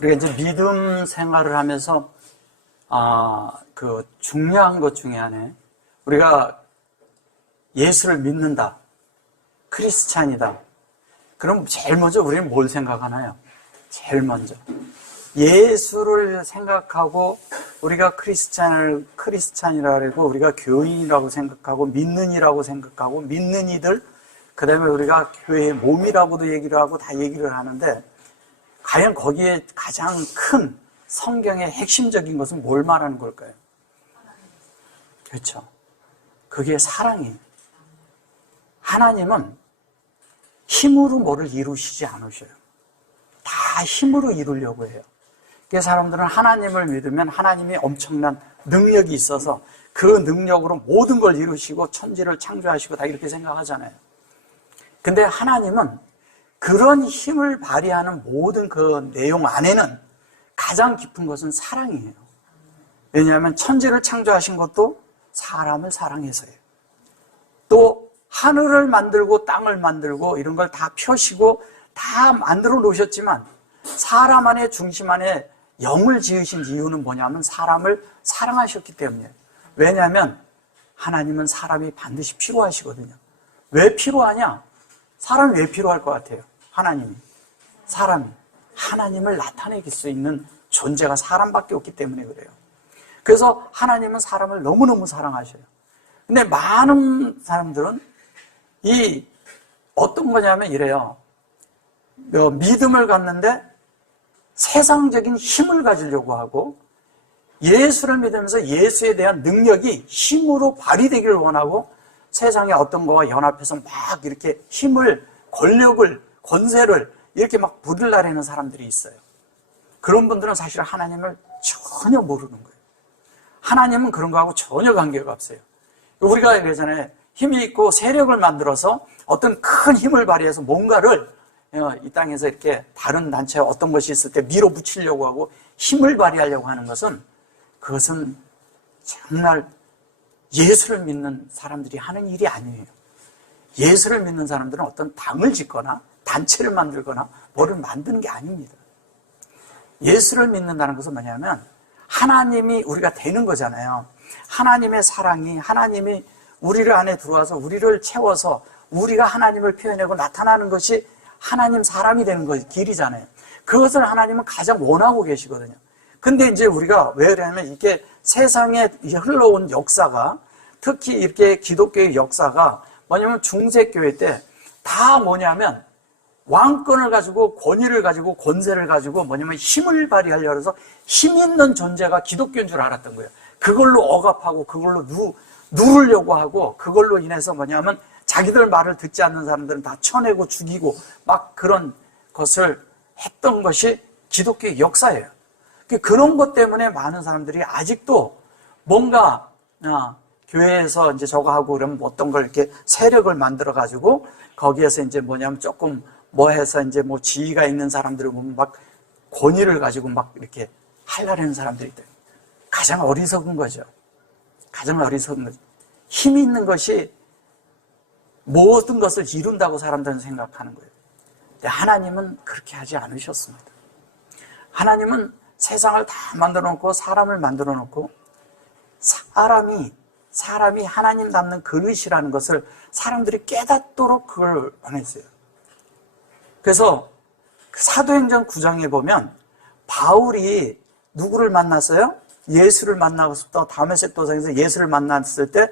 우리가 이제 믿음 생활을 하면서 그 중요한 것 중에 하나, 우리가 예수를 믿는다, 크리스찬이다. 그럼 제일 먼저 우리는 뭘 생각하나요? 제일 먼저 예수를 생각하고, 우리가 크리스찬이라고 하고, 우리가 교인이라고 생각하고, 믿는 이라고 생각하고, 믿는 이들, 그 다음에 우리가 교회의 몸이라고도 얘기를 하고 다 얘기를 하는데, 과연 거기에 가장 큰 성경의 핵심적인 것은 뭘 말하는 걸까요? 그렇죠. 그게 사랑이에요. 하나님은 힘으로 뭐를 이루시지 않으셔요. 다 힘으로 이루려고 해요. 그래서 사람들은 하나님을 믿으면 하나님이 엄청난 능력이 있어서 그 능력으로 모든 걸 이루시고 천지를 창조하시고 다 이렇게 생각하잖아요. 근데 하나님은 그런 힘을 발휘하는 모든 그 내용 안에는 가장 깊은 것은 사랑이에요. 왜냐하면 천지를 창조하신 것도 사람을 사랑해서예요. 또 하늘을 만들고 땅을 만들고 이런 걸 다 펴시고 다 만들어 놓으셨지만 사람 안에 중심 안에 영을 지으신 이유는 뭐냐면 사람을 사랑하셨기 때문이에요. 왜냐하면 하나님은 사람이 반드시 필요하시거든요. 왜 필요하냐? 사람이 왜 필요할 것 같아요? 사람이 하나님을 나타내길 수 있는 존재가 사람밖에 없기 때문에 그래요. 그래서 하나님은 사람을 너무너무 사랑하셔요. 근데 많은 사람들은 어떤 거냐면 이래요. 믿음을 갖는데 세상적인 힘을 가지려고 하고, 예수를 믿으면서 예수에 대한 능력이 힘으로 발휘되기를 원하고, 세상의 어떤 거와 연합해서 막 이렇게 힘을, 권력을, 권세를 이렇게 막 부리려는 사람들이 있어요. 그런 분들은 사실 하나님을 전혀 모르는 거예요. 하나님은 그런 거하고 전혀 관계가 없어요. 우리가 예전에 힘이 있고 세력을 만들어서 어떤 큰 힘을 발휘해서 뭔가를 이 땅에서 이렇게 다른 단체에 어떤 것이 있을 때 밀어붙이려고 하고 힘을 발휘하려고 하는 것은, 그것은 정말 예수를 믿는 사람들이 하는 일이 아니에요. 예수를 믿는 사람들은 어떤 당을 짓거나 단체를 만들거나 뭐를 만드는 게 아닙니다. 예수를 믿는다는 것은 뭐냐면 하나님이 우리가 되는 거잖아요. 하나님의 사랑이, 하나님이 우리를 안에 들어와서 우리를 채워서 우리가 하나님을 표현하고 나타나는 것이 하나님 사람이 되는 것이 길이잖아요. 그것을 하나님은 가장 원하고 계시거든요. 근데 이제 우리가 왜 그러냐면 이게 세상에 흘러온 역사가, 특히 이렇게 기독교의 역사가 뭐냐면 중세교회 때 다 뭐냐면 왕권을 가지고 권위를 가지고 권세를 가지고 뭐냐면 힘을 발휘하려고 해서 힘 있는 존재가 기독교인 줄 알았던 거예요. 그걸로 억압하고 그걸로 누르려고 하고, 그걸로 인해서 뭐냐면 자기들 말을 듣지 않는 사람들은 다 쳐내고 죽이고 막 그런 것을 했던 것이 기독교의 역사예요. 그런 것 때문에 많은 사람들이 아직도 뭔가 교회에서 이제 저거 하고 그러면 어떤 걸 이렇게 세력을 만들어 가지고 거기에서 이제 뭐냐면 조금 뭐 해서 이제 뭐 지위가 있는 사람들을 보면 막 권위를 가지고 막 이렇게 하려는 사람들이 있다. 가장 어리석은 거죠. 가장 어리석은 거죠. 힘이 있는 것이 모든 것을 이룬다고 사람들은 생각하는 거예요. 근데 하나님은 그렇게 하지 않으셨습니다. 하나님은 세상을 다 만들어 놓고 사람을 만들어 놓고 사람이 하나님 닮는 그릇이라는 것을 사람들이 깨닫도록 그걸 원했어요. 그래서 사도행전 9장에 보면 바울이 누구를 만났어요? 예수를 만나고 싶다. 다메섹 도상에서 예수를 만났을 때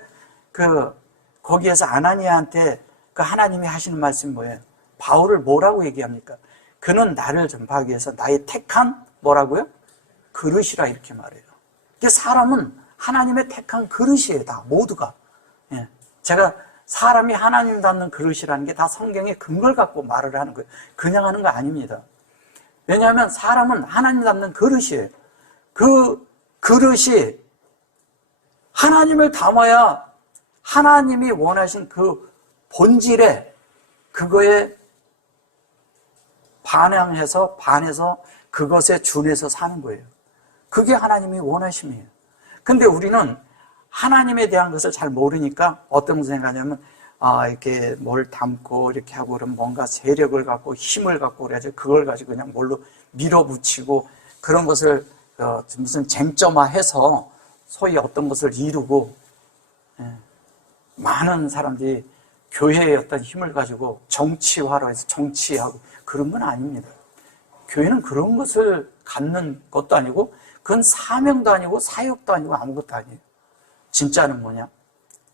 거기에서 아나니아한테 그 하나님이 하시는 말씀이 뭐예요? 바울을 뭐라고 얘기합니까? 그는 나를 전파하기 위해서 나의 택한 뭐라고요? 그릇이라 이렇게 말해요. 사람은 하나님의 택한 그릇이에요. 다 모두가. 제가 사람이 하나님 닮는 그릇이라는 게 다 성경의 근거를 갖고 말을 하는 거예요. 그냥 하는 거 아닙니다. 왜냐하면 사람은 하나님 닮는 그릇이에요. 그 그릇이 하나님을 담아야 하나님이 원하신 그 본질에 그거에 반해서 그것에 준해서 사는 거예요. 그게 하나님이 원하심이에요. 근데 우리는 하나님에 대한 것을 잘 모르니까 어떤 생각하냐면 이렇게 뭘 담고 이렇게 하고 그러면 뭔가 세력을 갖고 힘을 갖고 그래야지 그걸 가지고 그냥 뭘로 밀어붙이고 그런 것을 무슨 쟁점화해서 소위 어떤 것을 이루고, 많은 사람들이 교회의 어떤 힘을 가지고 정치화로 해서 정치하고 그런 건 아닙니다. 교회는 그런 것을 갖는 것도 아니고 그건 사명도 아니고 사역도 아니고 아무것도 아니에요. 진짜는 뭐냐?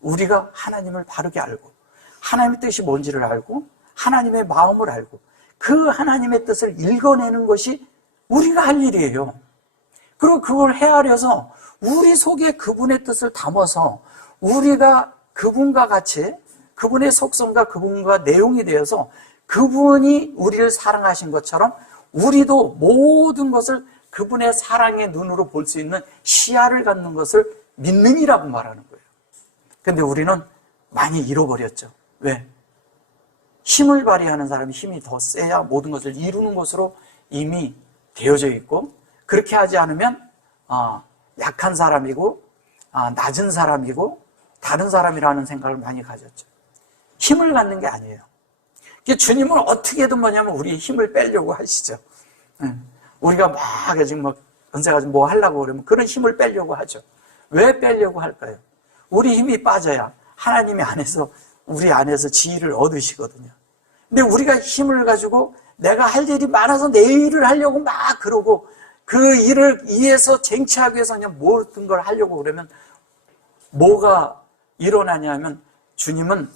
우리가 하나님을 바르게 알고 하나님의 뜻이 뭔지를 알고 하나님의 마음을 알고 그 하나님의 뜻을 읽어내는 것이 우리가 할 일이에요. 그리고 그걸 헤아려서 우리 속에 그분의 뜻을 담아서 우리가 그분과 같이 그분의 속성과 그분과 내용이 되어서 그분이 우리를 사랑하신 것처럼 우리도 모든 것을 그분의 사랑의 눈으로 볼 수 있는 시야를 갖는 것을 믿는이라고 말하는 거예요. 근데 우리는 많이 잃어버렸죠. 왜? 힘을 발휘하는 사람이 힘이 더 세야 모든 것을 이루는 것으로 이미 되어져 있고, 그렇게 하지 않으면 약한 사람이고 낮은 사람이고 다른 사람이라는 생각을 많이 가졌죠. 힘을 갖는 게 아니에요. 주님은 어떻게든 뭐냐면 우리의 힘을 빼려고 하시죠. 우리가 막 지금 막 연세 가지고 뭐 하려고 그러면 그런 힘을 빼려고 하죠. 왜 빼려고 할까요? 우리 힘이 빠져야 하나님이 우리 안에서 지혜를 얻으시거든요. 근데 우리가 힘을 가지고 내가 할 일이 많아서 내 일을 하려고 막 그러고 그 일을 위해서 쟁취하기 위해서 그냥 모든 걸 하려고 그러면 뭐가 일어나냐면 주님은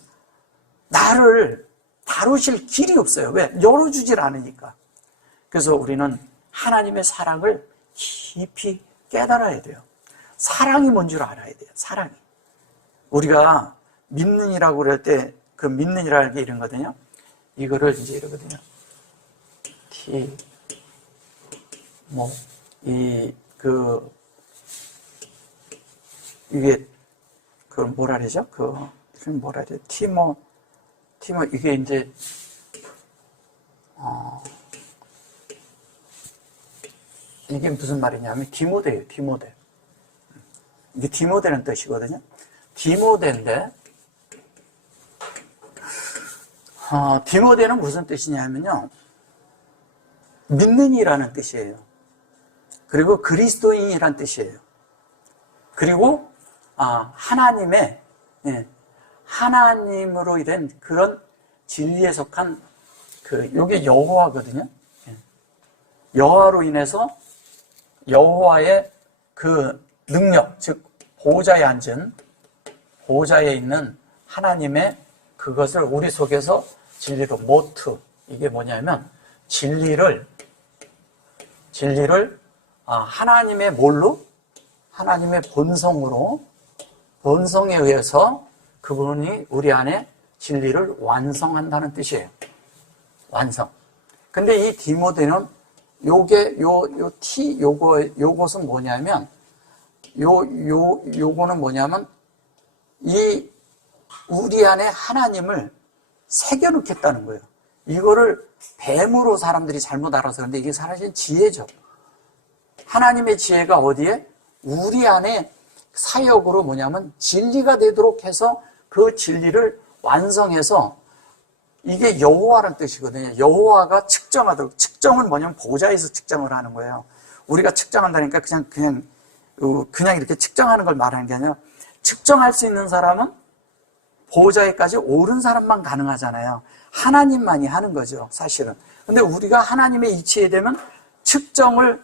나를 다루실 길이 없어요. 왜? 열어주질 않으니까. 그래서 우리는 하나님의 사랑을 깊이 깨달아야 돼요. 사랑이 뭔 줄 알아야 돼요. 사랑이. 우리가 믿는이라고 그럴 때 그 믿는이라는 게 이런거든요. 이거를 이제 이러거든요. 이게 뭐라 그러죠? 뭐라 그래? 이게 이제 이게 무슨 말이냐면 디모데예요. 디모데. 이게 디모데는 뜻이거든요. 디모데인데 디모데는 무슨 뜻이냐면요. 믿는이라는 뜻이에요. 그리고 그리스도인이라는 뜻이에요. 그리고 하나님의 하나님으로 된 그런 진리에 속한 요게 여호와거든요. 여호와로 인해서 여호와의 그 능력, 즉 보호자에 앉은 보호자에 있는 하나님의 그것을 우리 속에서 진리로 모트, 이게 뭐냐면 진리를 하나님의 뭘로? 하나님의 본성에 의해서 그분이 우리 안에 진리를 완성한다는 뜻이에요. 완성. 근데 이 디모데는 요것은 뭐냐면 요거는 뭐냐면 우리 안에 하나님을 새겨놓겠다는 거예요. 이거를 뱀으로 사람들이 잘못 알아서 그런데 이게 사실 지혜죠. 하나님의 지혜가 어디에? 우리 안에 사역으로 뭐냐면 진리가 되도록 해서 그 진리를 완성해서 이게 여호와라는 뜻이거든요. 여호와가 측정하도록. 측정은 뭐냐면 보좌에서 측정을 하는 거예요. 우리가 측정한다니까 그냥 이렇게 측정하는 걸 말하는 게 아니라 측정할 수 있는 사람은 보좌에까지 오른 사람만 가능하잖아요. 하나님만이 하는 거죠, 사실은. 근데 우리가 하나님의 이치에 되면 측정을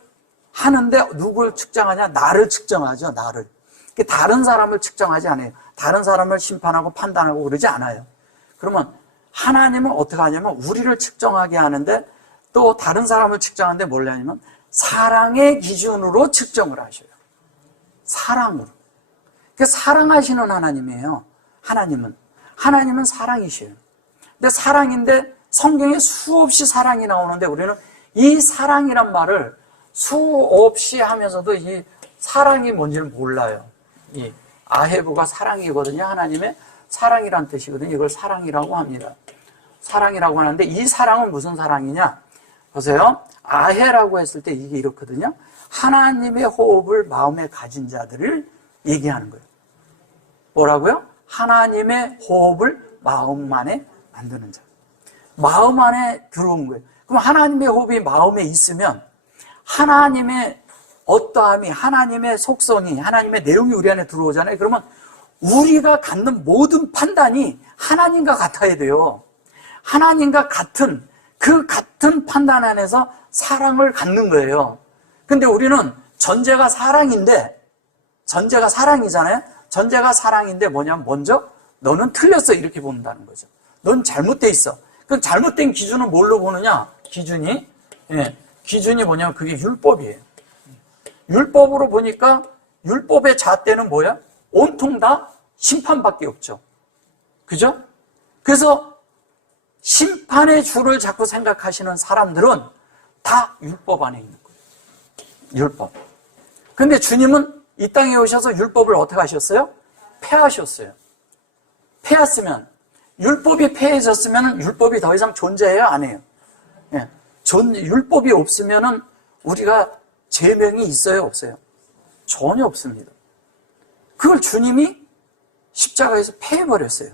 하는데 누굴 측정하냐? 나를 측정하죠, 나를. 다른 사람을 측정하지 않아요. 다른 사람을 심판하고 판단하고 그러지 않아요. 그러면 하나님은 어떻게 하냐면 우리를 측정하게 하는데 또 다른 사람을 측정하는데 뭘 하냐면 사랑의 기준으로 측정을 하셔요. 사랑으로. 사랑하시는 하나님이에요. 하나님은 사랑이시에요. 근데 사랑인데 성경에 수없이 사랑이 나오는데 우리는 이 사랑이란 말을 수없이 하면서도 이 사랑이 뭔지를 몰라요. 이 아헤브가 사랑이거든요. 하나님의 사랑이란 뜻이거든요. 이걸 사랑이라고 합니다. 사랑이라고 하는데 이 사랑은 무슨 사랑이냐? 보세요. 아헤라고 했을 때 이게 이렇거든요. 하나님의 호흡을 마음에 가진 자들을 얘기하는 거예요. 뭐라고요? 하나님의 호흡을 마음 안에 만드는 자. 마음 안에 들어온 거예요. 그럼 하나님의 호흡이 마음에 있으면 하나님의 어떠함이, 하나님의 속성이, 하나님의 내용이 우리 안에 들어오잖아요. 그러면 우리가 갖는 모든 판단이 하나님과 같아야 돼요. 하나님과 같은, 그 같은 판단 안에서 사랑을 갖는 거예요. 근데 우리는 전제가 사랑인데, 전제가 사랑이잖아요. 전제가 사랑인데 뭐냐면 먼저 너는 틀렸어 이렇게 본다는 거죠. 넌 잘못돼 있어. 그 잘못된 기준은 뭘로 보느냐? 기준이 뭐냐면 그게 율법이에요. 율법으로 보니까 율법의 잣대는 뭐야? 온통 다 심판밖에 없죠. 그죠? 그래서 심판의 주를 자꾸 생각하시는 사람들은 다 율법 안에 있는 거예요. 율법. 근데 주님은 이 땅에 오셔서 율법을 어떻게 하셨어요? 폐하셨어요. 폐했으면, 율법이 폐해졌으면 율법이 더 이상 존재해야 안 해요. 예. 율법이 없으면 우리가 제명이 있어요, 없어요? 전혀 없습니다. 그걸 주님이 십자가에서 폐해버렸어요.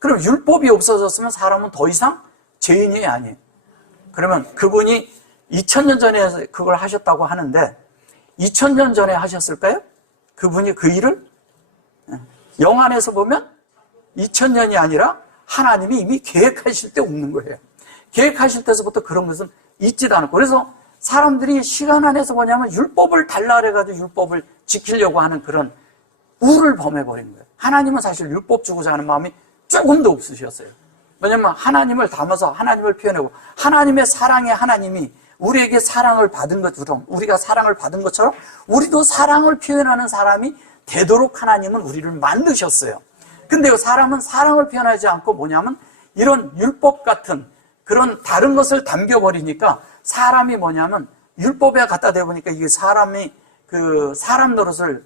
그럼 율법이 없어졌으면 사람은 더 이상 죄인이 아니에요. 그러면 그분이 2000년 전에 그걸 하셨다고 하는데 2000년 전에 하셨을까요? 그분이 그 일을? 영안에서 보면 2000년이 아니라 하나님이 이미 계획하실 때 없는 거예요. 계획하실 때서부터 그런 것은 있지도 않고. 그래서 사람들이 시간 안에서 뭐냐면 율법을 달라 그래가지고 율법을 지키려고 하는 그런 우를 범해버린 거예요. 하나님은 사실 율법 주고자 하는 마음이 조금도 없으셨어요. 왜냐면 하나님을 담아서 하나님을 표현하고 하나님의 사랑의 하나님이 우리에게 사랑을 받은 것처럼 우리가 사랑을 받은 것처럼 우리도 사랑을 표현하는 사람이 되도록 하나님은 우리를 만드셨어요. 근데 사람은 사랑을 표현하지 않고 뭐냐면 이런 율법 같은 그런 다른 것을 담겨버리니까 사람이 뭐냐면 율법에 갖다 대보니까 이게 사람이 그 사람 노릇을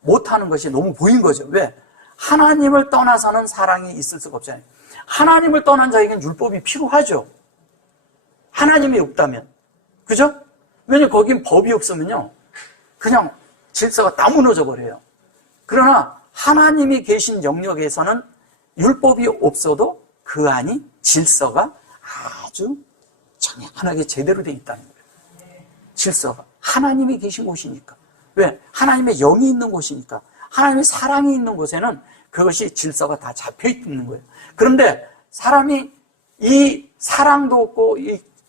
못하는 것이 너무 보인 거죠. 왜? 하나님을 떠나서는 사랑이 있을 수가 없잖아요. 하나님을 떠난 자에게는 율법이 필요하죠. 하나님이 없다면. 그죠? 왜냐면 거긴 법이 없으면요. 그냥 질서가 다 무너져 버려요. 그러나 하나님이 계신 영역에서는 율법이 없어도 그 안이 질서가 아주 정확하게 제대로 되어 있다는 거예요. 질서가. 하나님이 계신 곳이니까. 왜? 하나님의 영이 있는 곳이니까. 하나님의 사랑이 있는 곳에는 그것이 질서가 다 잡혀 있는 거예요. 그런데 사람이 이 사랑도 없고,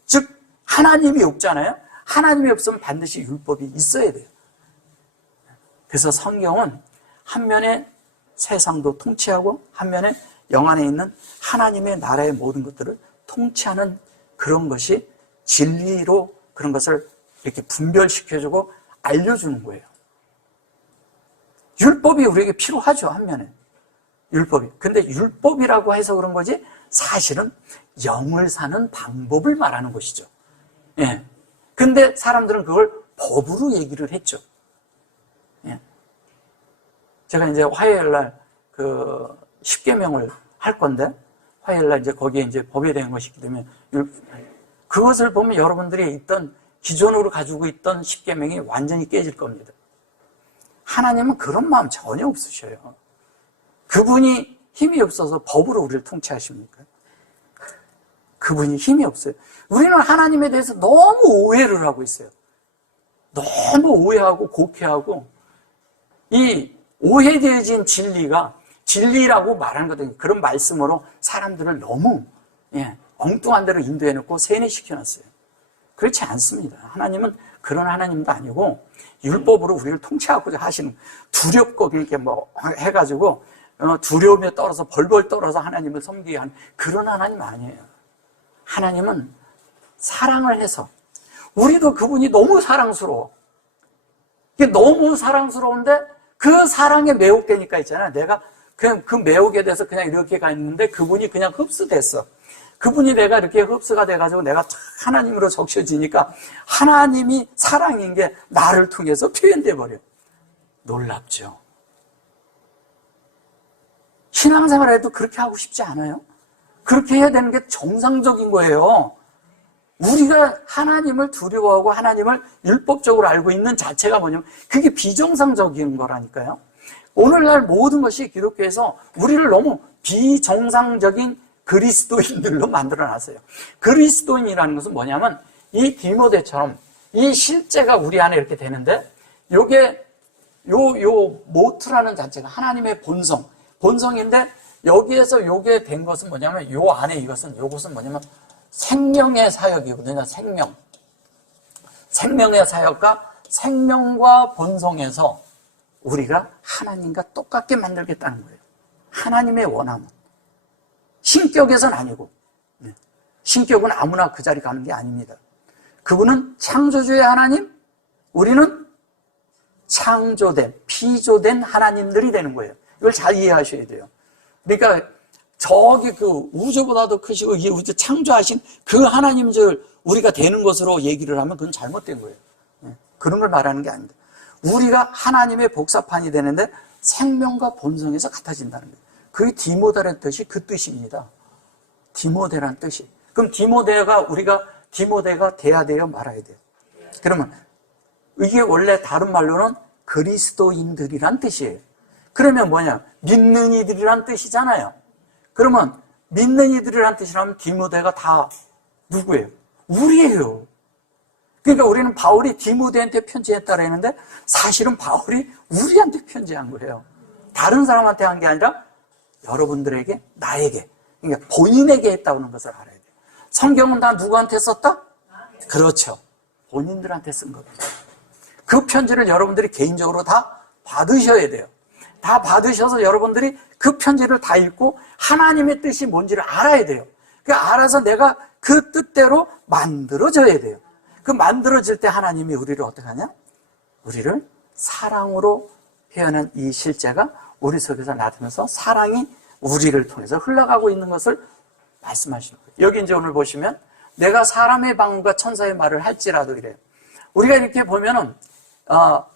즉, 하나님이 없잖아요? 하나님이 없으면 반드시 율법이 있어야 돼요. 그래서 성경은 한 면에 세상도 통치하고 한 면에 영안에 있는 하나님의 나라의 모든 것들을 통치하는 그런 것이 진리로 그런 것을 이렇게 분별시켜주고 알려주는 거예요. 율법이 우리에게 필요하죠, 한 면에. 율법이. 근데 율법이라고 해서 그런 거지 사실은 영을 사는 방법을 말하는 것이죠. 예. 근데 사람들은 그걸 법으로 얘기를 했죠. 예. 제가 이제 화요일 날 그 10계명을 할 건데, 화요일 날 이제 거기에 이제 법에 대한 것이 있기 때문에, 그것을 보면 여러분들이 있던, 기존으로 가지고 있던 10계명이 완전히 깨질 겁니다. 하나님은 그런 마음 전혀 없으셔요. 그분이 힘이 없어서 법으로 우리를 통치하십니까? 그분이 힘이 없어요. 우리는 하나님에 대해서 너무 오해를 하고 있어요. 너무 오해하고 곡해하고 이 오해되어진 진리가 진리라고 말하는 거든 그런 말씀으로 사람들을 너무 엉뚱한 데로 인도해놓고 세뇌시켜놨어요. 그렇지 않습니다. 하나님은 그런 하나님도 아니고 율법으로 우리를 통치하고자 하시는 두렵고 이렇게 뭐 해가지고 두려움에 떨어서 벌벌 떨어서 하나님을 섬기게 하는 그런 하나님 아니에요. 하나님은 사랑을 해서 우리도 그분이 너무 사랑스러워. 이게 너무 사랑스러운데 그 사랑에 매혹되니까 있잖아. 내가 그냥 그 매혹에 대해서 그냥 이렇게 가 있는데 그분이 그냥 흡수됐어. 그분이 내가 이렇게 흡수가 돼가지고 내가 하나님으로 적셔지니까 하나님이 사랑인 게 나를 통해서 표현돼 버려. 놀랍죠. 신앙생활 해도 그렇게 하고 싶지 않아요? 그렇게 해야 되는 게 정상적인 거예요. 우리가 하나님을 두려워하고 하나님을 율법적으로 알고 있는 자체가 뭐냐면 그게 비정상적인 거라니까요. 오늘날 모든 것이 기독교에서 우리를 너무 비정상적인 그리스도인들로 만들어놨어요. 그리스도인이라는 것은 뭐냐면 이 디모데처럼 이 실제가 우리 안에 이렇게 되는데, 요게, 모트라는 자체가 하나님의 본성인데, 여기에서 요게 된 것은 뭐냐면, 요것은 뭐냐면, 생명의 사역이거든요, 생명의 사역과 생명과 본성에서 우리가 하나님과 똑같게 만들겠다는 거예요. 하나님의 원함은. 신격에서는 아니고, 신격은 아무나 그 자리 가는 게 아닙니다. 그분은 창조주의 하나님, 우리는 피조된 하나님들이 되는 거예요. 이걸 잘 이해하셔야 돼요. 그러니까 저기 그 우주보다도 크시고 이 우주 창조하신 그 하나님들 우리가 되는 것으로 얘기를 하면 그건 잘못된 거예요. 그런 걸 말하는 게 아닙니다. 우리가 하나님의 복사판이 되는데 생명과 본성에서 같아진다는 거예요. 그게 디모데라는 뜻이 그 뜻입니다. 디모데라는 뜻이. 그럼 우리가 디모데가 돼야 돼요, 말아야 돼요? 그러면 이게 원래 다른 말로는 그리스도인들이란 뜻이에요. 그러면 뭐냐? 믿는 이들이란 뜻이잖아요. 그러면 믿는 이들이란 뜻이라면 디모데가 다 누구예요? 우리예요. 그러니까 우리는 바울이 디모데한테 편지했다라 했는데 사실은 바울이 우리한테 편지한 거예요. 다른 사람한테 한 게 아니라 여러분들에게, 나에게, 그러니까 본인에게 했다는 것을 알아야 돼요. 성경은 다 누구한테 썼다? 그렇죠. 본인들한테 쓴 겁니다. 그 편지를 여러분들이 개인적으로 다 받으셔야 돼요. 다 받으셔서 여러분들이 그 편지를 다 읽고 하나님의 뜻이 뭔지를 알아야 돼요. 알아서 내가 그 뜻대로 만들어져야 돼요. 그 만들어질 때 하나님이 우리를 어떻게 하냐? 우리를 사랑으로 표현한 이 실제가 우리 속에서 나타나면서 사랑이 우리를 통해서 흘러가고 있는 것을 말씀하시는 거예요. 여기 이제 오늘 보시면 내가 사람의 방언과 천사의 말을 할지라도 이래요. 우리가 이렇게 보면은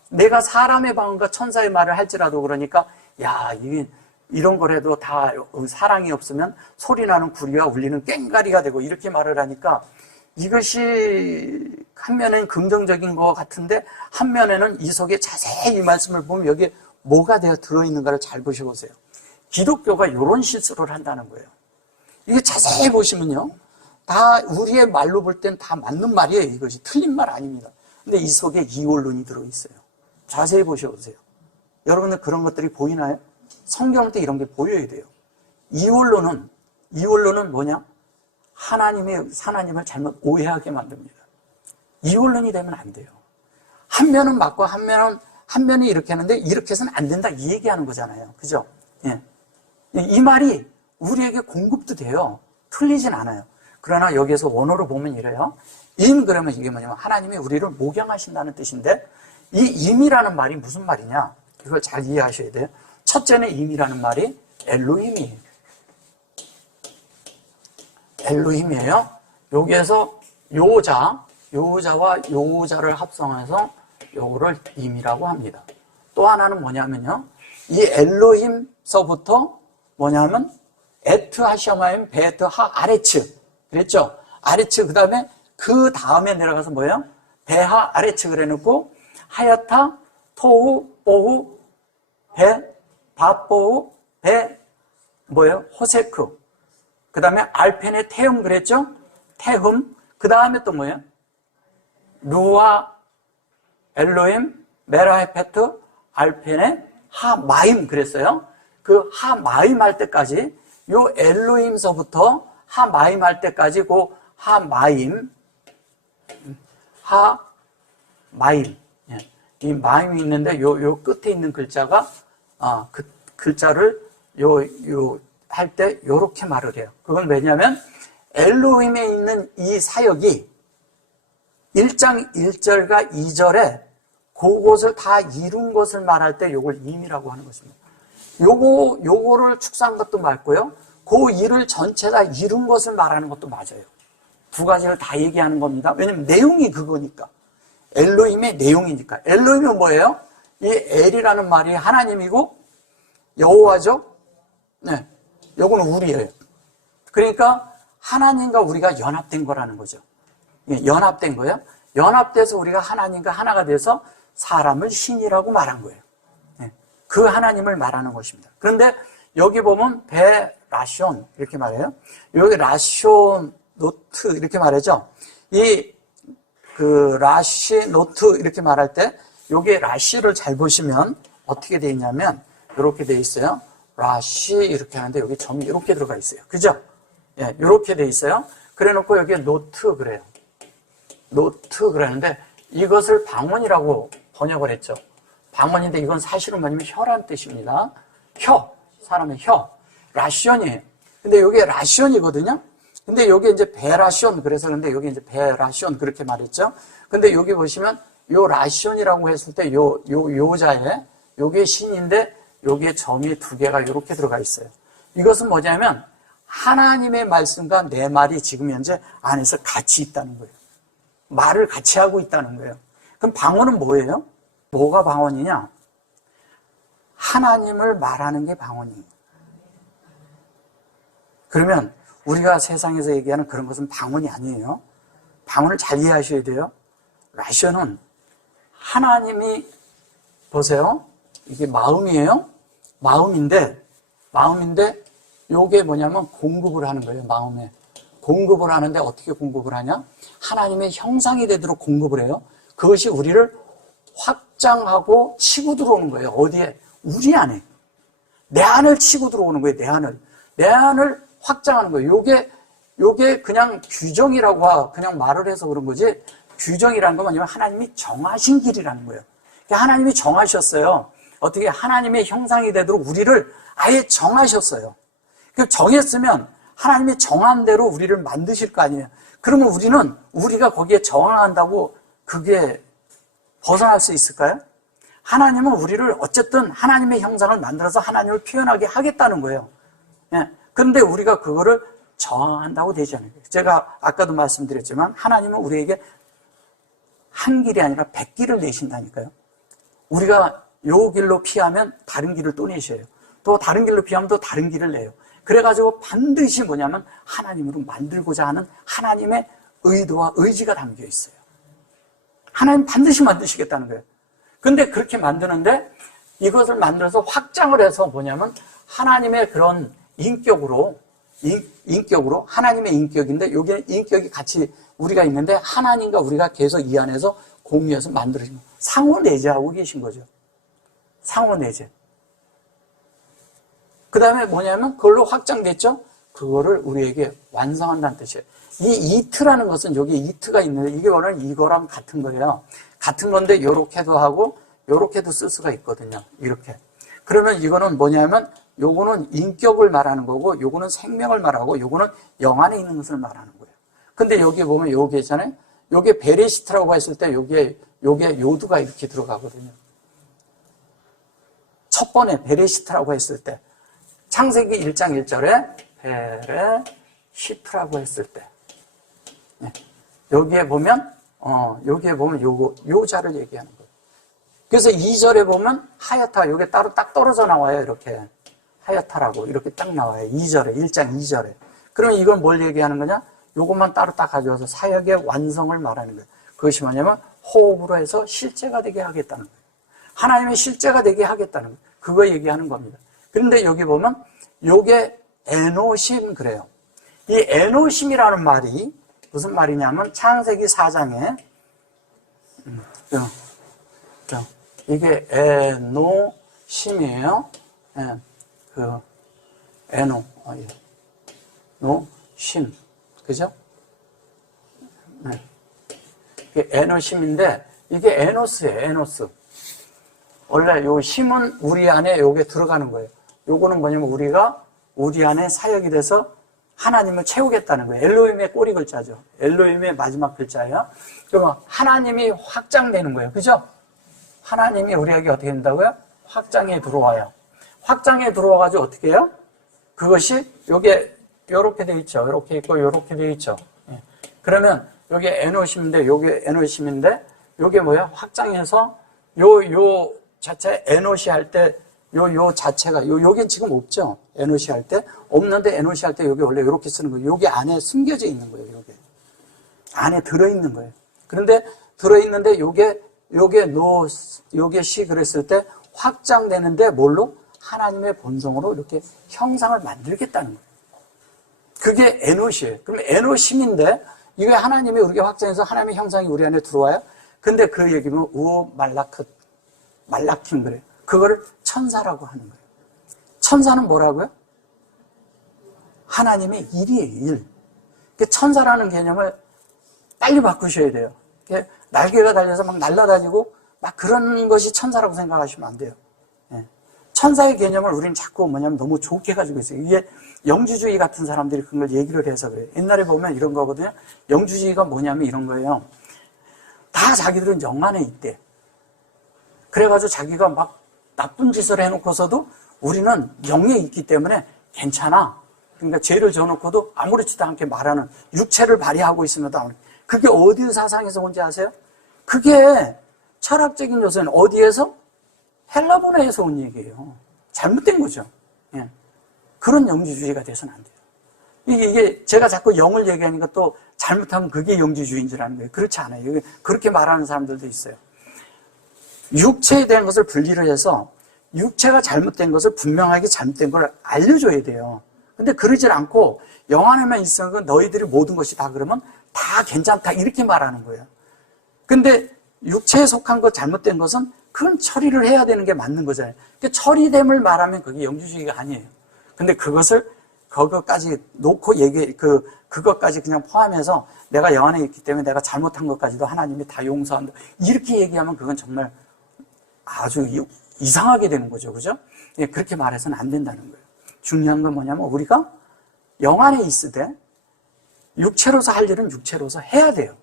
내가 사람의 방언과 천사의 말을 할지라도 그러니까 이런 걸 해도 다 사랑이 없으면 소리나는 구리와 울리는 꽹가리가 되고 이렇게 말을 하니까 이것이 한면에는 긍정적인 것 같은데 한면에는 이 속에 자세히 이 말씀을 보면 여기에 뭐가 되어 들어있는가를 잘 보셔보세요. 기독교가 이런 실수를 한다는 거예요. 이게 자세히 보시면요, 다 우리의 말로 볼 땐 다 맞는 말이에요. 이것이 틀린 말 아닙니다. 근데 이 속에 이원론이 들어있어요. 자세히 보셔보세요. 여러분들 그런 것들이 보이나요? 성경할 때 이런 게 보여야 돼요. 이원론은 뭐냐? 하나님을 잘못 오해하게 만듭니다. 이원론이 되면 안 돼요. 한 면은 맞고 한 면이 이렇게 하는데 이렇게 해서는 안 된다 이 얘기하는 거잖아요. 그죠? 예. 이 말이 우리에게 공급도 돼요. 틀리진 않아요. 그러나 여기에서 원어로 보면 이래요. 그러면 이게 뭐냐면 하나님이 우리를 목양하신다는 뜻인데 이 임이라는 말이 무슨 말이냐? 이걸 잘 이해하셔야 돼요. 첫째는 임이라는 말이 엘로힘이에요. 여기에서 요자와 요자를 합성해서 요거를 임이라고 합니다. 또 하나는 뭐냐면요. 이 엘로힘서부터 뭐냐면 에트 하셔마임 베트 하 아레츠 그랬죠? 아레츠 그 다음에 내려가서 뭐예요? 베하 아레츠 그래 놓고 하야타 토후 보후 베 바보후 베 뭐예요? 호세크 그 다음에 알펜의 태음 그랬죠? 태흠 그 다음에 또 뭐예요? 루아 엘로임 메라헤페트 알펜의 하마임 그랬어요. 그 하마임 할 때까지 요 엘로임서부터 하마임 할 때까지 그 하마임 이 마임이 있는데 요 끝에 있는 글자가 그 글자를 할 때 요렇게 말을 해요. 그건 왜냐하면 엘로힘에 있는 이 사역이 1장 1절과 2절에 그것을 다 이룬 것을 말할 때 요걸 임이라고 하는 것입니다. 요거를 축소한 것도 맞고요. 그 일을 전체 다 이룬 것을 말하는 것도 맞아요. 두 가지를 다 얘기하는 겁니다. 왜냐면 내용이 그거니까. 엘로힘의 내용이니까. 엘로힘은 뭐예요? 이 엘이라는 말이 하나님이고 여호와죠. 네, 요거는 우리예요. 그러니까 하나님과 우리가 연합된 거라는 거죠. 연합된 거예요. 연합돼서 우리가 하나님과 하나가 돼서 사람을 신이라고 말한 거예요. 그 하나님을 말하는 것입니다. 그런데 여기 보면 베라시온 이렇게 말해요. 여기 라시온 노트 이렇게 말하죠. 그 라시 노트 이렇게 말할 때 요게 라시를 잘 보시면 어떻게 돼 있냐면 이렇게 돼 있어요. 라시 이렇게 하는데 여기 점이 이렇게 들어가 있어요. 그죠? 예, 이렇게 돼 있어요. 그래 놓고 여기에 노트 그래요. 노트 그러는데 이것을 방언이라고 번역을 했죠. 방언인데 이건 사실은 뭐냐면 혀란 뜻입니다. 혀, 사람의 혀. 라시온이에요. 근데 이게 라시온이거든요. 근데 여기 이제 베라시온 그래서 근데 여기 이제 베라시온 그렇게 말했죠. 근데 여기 보시면 요 라시온이라고 했을 때 요자에 요게 신인데 여기에 점이 두 개가 이렇게 들어가 있어요. 이것은 뭐냐면 하나님의 말씀과 내 말이 지금 현재 안에서 같이 있다는 거예요. 말을 같이 하고 있다는 거예요. 그럼 방언은 뭐예요? 뭐가 방언이냐? 하나님을 말하는 게 방언이에요. 그러면 우리가 세상에서 얘기하는 그런 것은 방언이 아니에요. 방언을 잘 이해하셔야 돼요. 라시오는 하나님이 보세요. 이게 마음이에요. 마음인데 요게 뭐냐면 공급을 하는 거예요. 마음에. 공급을 하는데 어떻게 공급을 하냐? 하나님의 형상이 되도록 공급을 해요. 그것이 우리를 확장하고 치고 들어오는 거예요. 어디에? 우리 안에. 내 안을 치고 들어오는 거예요. 내 안을 확장하는 거예요. 요게 그냥 규정이라고 그냥 말을 해서 그런 거지, 규정이라는 건 뭐냐면 하나님이 정하신 길이라는 거예요. 하나님이 정하셨어요. 어떻게 하나님의 형상이 되도록 우리를 아예 정하셨어요. 정했으면 하나님이 정한 대로 우리를 만드실 거 아니에요. 그러면 우리가 거기에 저항한다고 그게 벗어날 수 있을까요? 하나님은 우리를 어쨌든 하나님의 형상을 만들어서 하나님을 표현하게 하겠다는 거예요. 예. 그런데 우리가 그거를 저항한다고 되지 않아요. 제가 아까도 말씀드렸지만 하나님은 우리에게 한 길이 아니라 100길을 내신다니까요. 우리가 요 길로 피하면 다른 길을 또 내셔요. 또 다른 길로 피하면 또 다른 길을 내요. 그래가지고 반드시 뭐냐면 하나님으로 만들고자 하는 하나님의 의도와 의지가 담겨 있어요. 하나님 반드시 만드시겠다는 거예요. 근데 그렇게 만드는데 이것을 만들어서 확장을 해서 뭐냐면 하나님의 그런 인격으로 하나님의 인격인데 여기는 인격이 같이 우리가 있는데 하나님과 우리가 계속 이 안에서 공유해서 만들어진 거예요. 상호내재하고 계신 거죠. 상호내재. 그 다음에 뭐냐면 그걸로 확장됐죠? 그거를 우리에게 완성한다는 뜻이에요. 이 이트라는 것은 여기 이트가 있는데 이게 원래 이거랑 같은 거예요. 같은 건데 요렇게도 하고 요렇게도 쓸 수가 있거든요. 이렇게. 그러면 이거는 뭐냐면 요거는 인격을 말하는 거고 요거는 생명을 말하고 요거는 영 안에 있는 것을 말하는 거예요. 근데 여기 보면 요게 있잖아요. 요게 베레시트라고 했을 때 요게 요두가 이렇게 들어가거든요. 첫 번에 베레시트라고 했을 때 창세기 1장 1절에 베레시트라고 했을 때 여기에 보면 요자를 얘기하는 거예요. 그래서 2절에 보면 하야타, 요게 따로 딱 떨어져 나와요. 이렇게 하야타라고 이렇게 딱 나와요. 2절에 1장 2절에. 그러면 이건 뭘 얘기하는 거냐? 요것만 따로 딱 가져와서 사역의 완성을 말하는 거예요. 그것이 뭐냐면 호흡으로 해서 실제가 되게 하겠다는 거예요. 하나님의 실제가 되게 하겠다는 거예요. 그거 얘기하는 겁니다. 그런데 여기 보면 요게 에노심 그래요. 이 에노심이라는 말이 무슨 말이냐면 창세기 4장에 이게 에노심이에요. 노심 그죠? 네. 이게 에노심인데 이게 에노스예요. 에노스. 원래 요 심은 우리 안에 요게 들어가는 거예요. 요거는 뭐냐면 우리 안에 사역이 돼서 하나님을 채우겠다는 거예요. 엘로힘의 꼬리 글자죠. 엘로힘의 마지막 글자예요. 그러면 하나님이 확장되는 거예요. 그죠? 하나님이 우리에게 어떻게 된다고요? 확장에 들어와요. 확장에 들어와가지고 어떻게 해요? 그것이 요게 요렇게 돼 있죠. 요렇게 있고 요렇게 돼 있죠. 그러면 요게 에노심인데 요게 에노심인데 요게 뭐야? 확장해서 요 자체 에노시 할 때 요 자체가 요게 지금 없죠. 에노시 할 때 없는데 에노시 할 때 요게 원래 요렇게 쓰는 거예요. 요게 안에 숨겨져 있는 거예요. 요게 안에 들어 있는 거예요. 그런데 들어 있는데 요게 시 그랬을 때 확장되는데 뭘로? 하나님의 본성으로 이렇게 형상을 만들겠다는 거예요. 그게 에노시예요. 그럼 에노심인데 이게 하나님이 우리가 확장해서 하나님의 형상이 우리 안에 들어와요. 근데 그 얘기는 우오 말라킨 그래요. 그거를 천사라고 하는 거예요. 천사는 뭐라고요? 하나님의 일이에요, 일. 천사라는 개념을 빨리 바꾸셔야 돼요. 날개가 달려서 막 날아다니고 막 그런 것이 천사라고 생각하시면 안 돼요. 천사의 개념을 우리는 자꾸 뭐냐면 너무 좋게 가지고 있어요. 이게 영주주의 같은 사람들이 그런 걸 얘기를 해서 그래요. 옛날에 보면 이런 거거든요. 영주주의가 뭐냐면 이런 거예요. 다 자기들은 영 안에 있대. 그래가지고 자기가 막 나쁜 짓을 해놓고서도 우리는 영에 있기 때문에 괜찮아. 그러니까 죄를 져놓고도 아무렇지도 않게 말하는, 육체를 발휘하고 있음에도 아무렇지. 그게 어디 사상에서 온지 아세요? 그게 철학적인 요소는 어디에서? 헬라본어에서 온 얘기예요. 잘못된 거죠. 예. 그런 영주주의가 돼서는 안 돼요. 이게 제가 자꾸 영을 얘기하니까 또 잘못하면 그게 영주주의인 줄 아는 거예요. 그렇지 않아요. 그렇게 말하는 사람들도 있어요. 육체에 대한 것을 분리를 해서 육체가 잘못된 것을 분명하게 잘못된 걸 알려줘야 돼요. 근데 그러질 않고 영 안에만 있으면 너희들이 모든 것이 다 그러면 다 괜찮다 이렇게 말하는 거예요. 근데 육체에 속한 것 잘못된 것은 그건 처리를 해야 되는 게 맞는 거잖아요. 그러니까 처리됨을 말하면 그게 영주주의가 아니에요. 근데 그것까지 놓고 그것까지 그냥 포함해서 내가 영 안에 있기 때문에 내가 잘못한 것까지도 하나님이 다 용서한다. 이렇게 얘기하면 그건 정말 아주 이상하게 되는 거죠. 그죠? 예, 그렇게 말해서는 안 된다는 거예요. 중요한 건 뭐냐면 우리가 영 안에 있으되 육체로서 할 일은 육체로서 해야 돼요.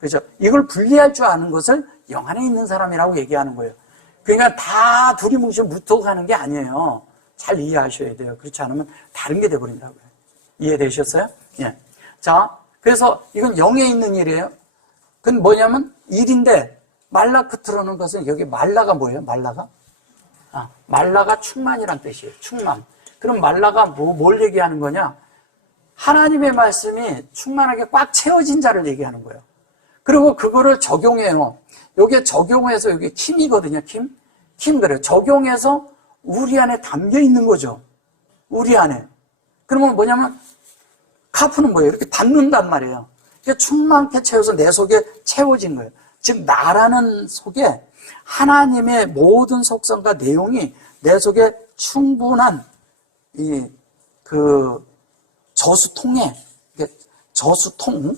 그죠? 이걸 분리할 줄 아는 것을 영 안에 있는 사람이라고 얘기하는 거예요. 그러니까 다 두리뭉실 묻어가는 게 아니에요. 잘 이해하셔야 돼요. 그렇지 않으면 다른 게 돼버린다고요. 이해되셨어요? 예. 자, 그래서 이건 영에 있는 일이에요. 그건 뭐냐면 일인데 말라크트로는 것은 여기 말라가 뭐예요? 말라가? 말라가 충만이란 뜻이에요. 충만. 그럼 말라가 뭘 얘기하는 거냐? 하나님의 말씀이 충만하게 꽉 채워진 자를 얘기하는 거예요. 그리고 그거를 적용해요. 요게 적용해서 여기 킴이거든요. 킴 그래요. 적용해서 우리 안에 담겨 있는 거죠. 우리 안에. 그러면 뭐냐면 카프는 뭐예요? 이렇게 닿는단 말이에요. 그러니까 충만하게 채워서 내 속에 채워진 거예요. 즉 나라는 속에 하나님의 모든 속성과 내용이 내 속에 충분한 저수통에 저수통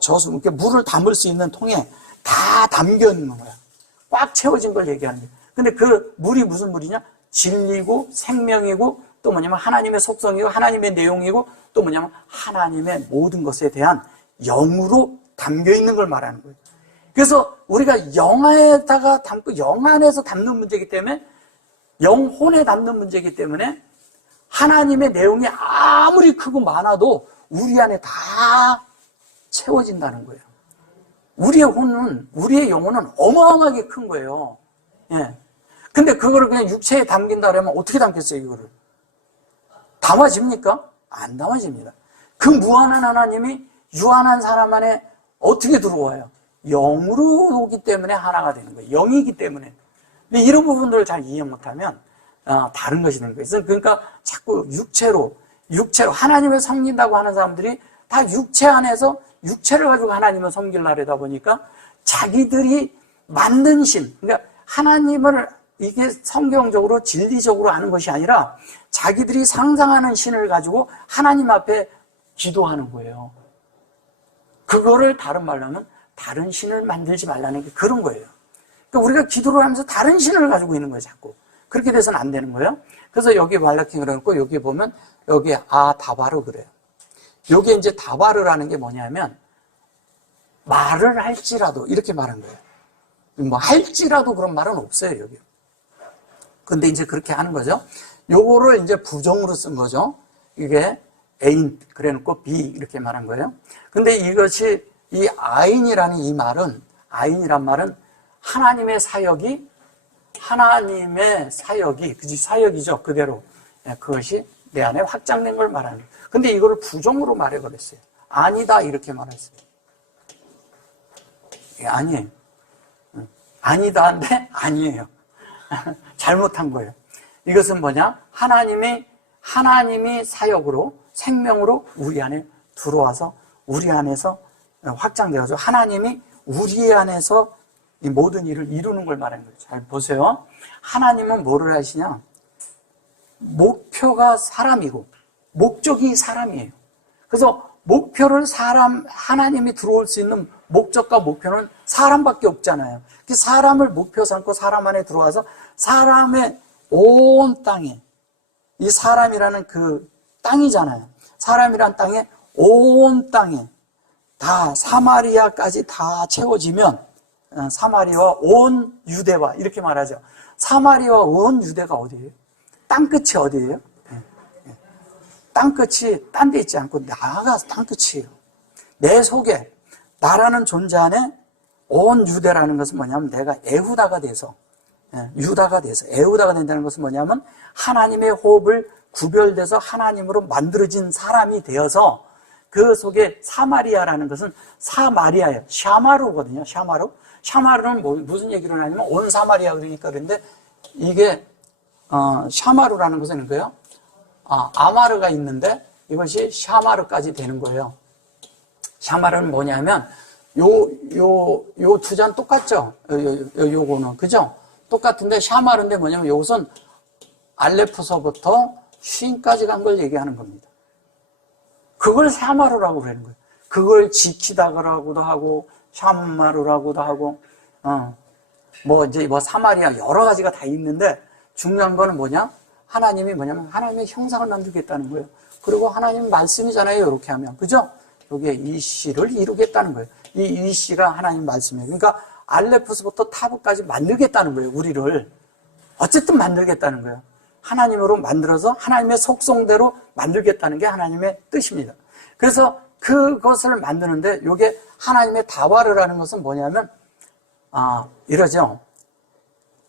저수 이렇게 물을 담을 수 있는 통에 다 담겨 있는 거야. 꽉 채워진 걸 얘기하는 거예요. 근데 그 물이 무슨 물이냐? 진리고 생명이고 또 뭐냐면 하나님의 속성이고 하나님의 내용이고 또 뭐냐면 하나님의 모든 것에 대한 영으로 담겨 있는 걸 말하는 거예요. 그래서 우리가 영안에다가 담고 영 안에서 담는 문제이기 때문에 영혼에 담는 문제이기 때문에 하나님의 내용이 아무리 크고 많아도 우리 안에 다 채워진다는 거예요. 우리의 영혼은 어마어마하게 큰 거예요. 예. 근데 그거를 그냥 육체에 담긴다 그러면 어떻게 담겠어요, 이거를? 담아집니까? 안 담아집니다. 그 무한한 하나님이 유한한 사람 안에 어떻게 들어와요? 영으로 오기 때문에 하나가 되는 거예요. 영이기 때문에. 근데 이런 부분들을 잘 이해 못하면 다른 것이 되는 거예요. 그러니까 자꾸 육체로 하나님을 섬긴다고 하는 사람들이 다 육체 안에서 육체를 가지고 하나님을 섬기려다 보니까 자기들이 만든 신, 그러니까 하나님을 이게 성경적으로 진리적으로 하는 것이 아니라 자기들이 상상하는 신을 가지고 하나님 앞에 기도하는 거예요. 그거를 다른 말로 하면 다른 신을 만들지 말라는 게 그런 거예요. 그러니까 우리가 기도를 하면서 다른 신을 가지고 있는 거예요, 자꾸. 그렇게 돼서는 안 되는 거예요. 그래서 여기 말라키 그래놓고 여기 보면 여기 다바르 그래요. 여기 이제 다바르라는 게 뭐냐면 말을 할지라도 이렇게 말한 거예요. 뭐 할지라도 그런 말은 없어요, 여기. 근데 이제 그렇게 하는 거죠. 요거를 이제 부정으로 쓴 거죠. 이게 애인 그래 놓고 비 이렇게 말한 거예요. 근데 이것이 이 아인이라는 이 말은 아인이란 말은 하나님의 사역이 그지 사역이죠. 그대로. 그것이 내 안에 확장된 걸 말하는 거예요. 근데 이거를 부정으로 말해버렸어요. 아니다 이렇게 말했어요. 아니에요. 아니다인데 아니에요. 잘못한 거예요. 이것은 뭐냐? 하나님이 사역으로 생명으로 우리 안에 들어와서 우리 안에서 확장되어서 하나님이 우리 안에서 이 모든 일을 이루는 걸 말하는 거예요. 잘 보세요. 하나님은 뭐를 하시냐? 목표가 사람이고 목적이 사람이에요. 그래서 목표를 하나님이 들어올 수 있는 목적과 목표는 사람밖에 없잖아요. 그 사람을 목표 삼고 사람 안에 들어와서 사람의 온 땅에, 이 사람이라는 그 땅이잖아요. 사람이란 땅에, 온 땅에 다 사마리아까지 다 채워지면, 사마리아와 온 유대와 이렇게 말하죠. 사마리아와 온 유대가 어디예요? 땅끝이 어디예요? 땅끝이 딴 데 있지 않고 나가 땅끝이에요. 내 속에 나라는 존재 안에 온 유대라는 것은 뭐냐면 내가 에후다가 돼서, 유다가 돼서 에후다가 된다는 것은 뭐냐면 하나님의 호흡을 구별돼서 하나님으로 만들어진 사람이 되어서 그 속에 사마리아라는 것은 사마리아예요. 샤마루거든요. 샤마루는 무슨 얘기를 하냐면 온 사마리아 그러니까. 그런데 이게 샤마루라는 것은 뭐예요? 아마르가 있는데 이것이 샤마르까지 되는 거예요. 샤마르는 뭐냐면 요 두 잔 똑같죠? 요거는 그죠? 똑같은데 샤마르인데 뭐냐면 요것은 알레프서부터 쉰까지 간 걸 얘기하는 겁니다. 그걸 샤마르라고 그러는 거예요. 그걸 지키다라고도 하고 샤마르라고도 하고 이제 사마리아 여러 가지가 다 있는데 중요한 거는 뭐냐? 하나님이 뭐냐면 하나님의 형상을 만들겠다는 거예요. 그리고 하나님 말씀이잖아요. 이렇게 하면. 그죠? 여기에 이 씨를 이루겠다는 거예요. 이 씨가 하나님 말씀이에요. 그러니까 알레프스부터 타브까지 만들겠다는 거예요. 우리를. 어쨌든 만들겠다는 거예요. 하나님으로 만들어서 하나님의 속성대로 만들겠다는 게 하나님의 뜻입니다. 그래서 그것을 만드는데 이게 하나님의 다와르라는 것은 뭐냐면 이러죠.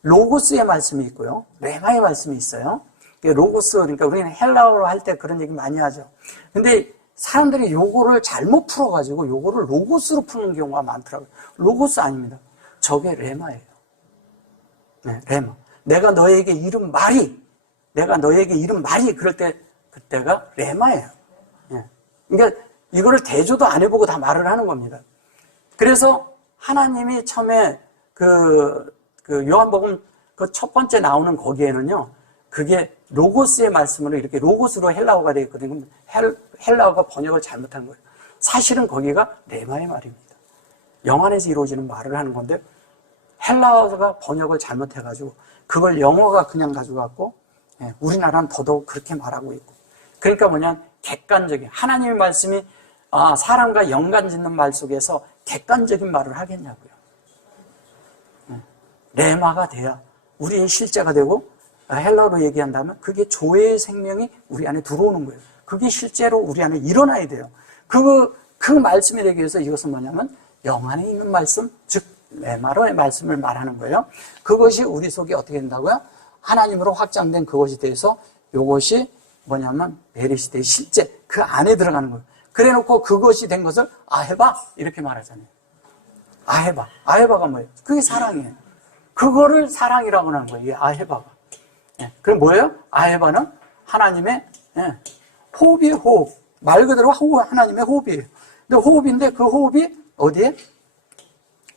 로고스의 말씀이 있고요. 레마의 말씀이 있어요. 로고스, 그러니까 우리는 헬라어로 할 때 그런 얘기 많이 하죠. 근데 사람들이 요거를 잘못 풀어가지고 요거를 로고스로 푸는 경우가 많더라고요. 로고스 아닙니다. 저게 레마예요. 네, 레마. 내가 너에게 이른 말이 그럴 때, 그때가 레마예요. 네. 그러니까 이거를 대조도 안 해보고 다 말을 하는 겁니다. 그래서 하나님이 처음에 그 요한복음 그 첫 번째 나오는 거기에는요, 그게 로고스의 말씀으로 이렇게 로고스로 헬라어가 되어 있거든요. 헬라어가 번역을 잘못한 거예요. 사실은 거기가 레마의 말입니다. 영안에서 이루어지는 말을 하는 건데 헬라어가 번역을 잘못해가지고 그걸 영어가 그냥 가져갔고 우리나라는 더더욱 그렇게 말하고 있고. 그러니까 뭐냐, 객관적인 하나님의 말씀이 사람과 연관짓는 말 속에서 객관적인 말을 하겠냐고요. 레마가 돼야 우리의 실제가 되고, 헬라어로 얘기한다면 그게 조회의 생명이 우리 안에 들어오는 거예요. 그게 실제로 우리 안에 일어나야 돼요. 그 말씀이 되기 위해서 이것은 뭐냐면 영 안에 있는 말씀, 즉 레마로의 말씀을 말하는 거예요. 그것이 우리 속에 어떻게 된다고요? 하나님으로 확장된 그것이 돼서 이것이 뭐냐면 베리시대의 실제 그 안에 들어가는 거예요. 그래놓고 그것이 된 것을 아헤바 이렇게 말하잖아요. 아헤바가 뭐예요? 그게 사랑이에요. 그거를 사랑이라고 하는 거예요. 이 아헤바가. 그럼 뭐예요? 아헤바는 하나님의 호흡이에요. 호흡. 말 그대로 하나님의 호흡이에요. 근데 호흡인데 그 호흡이 어디에?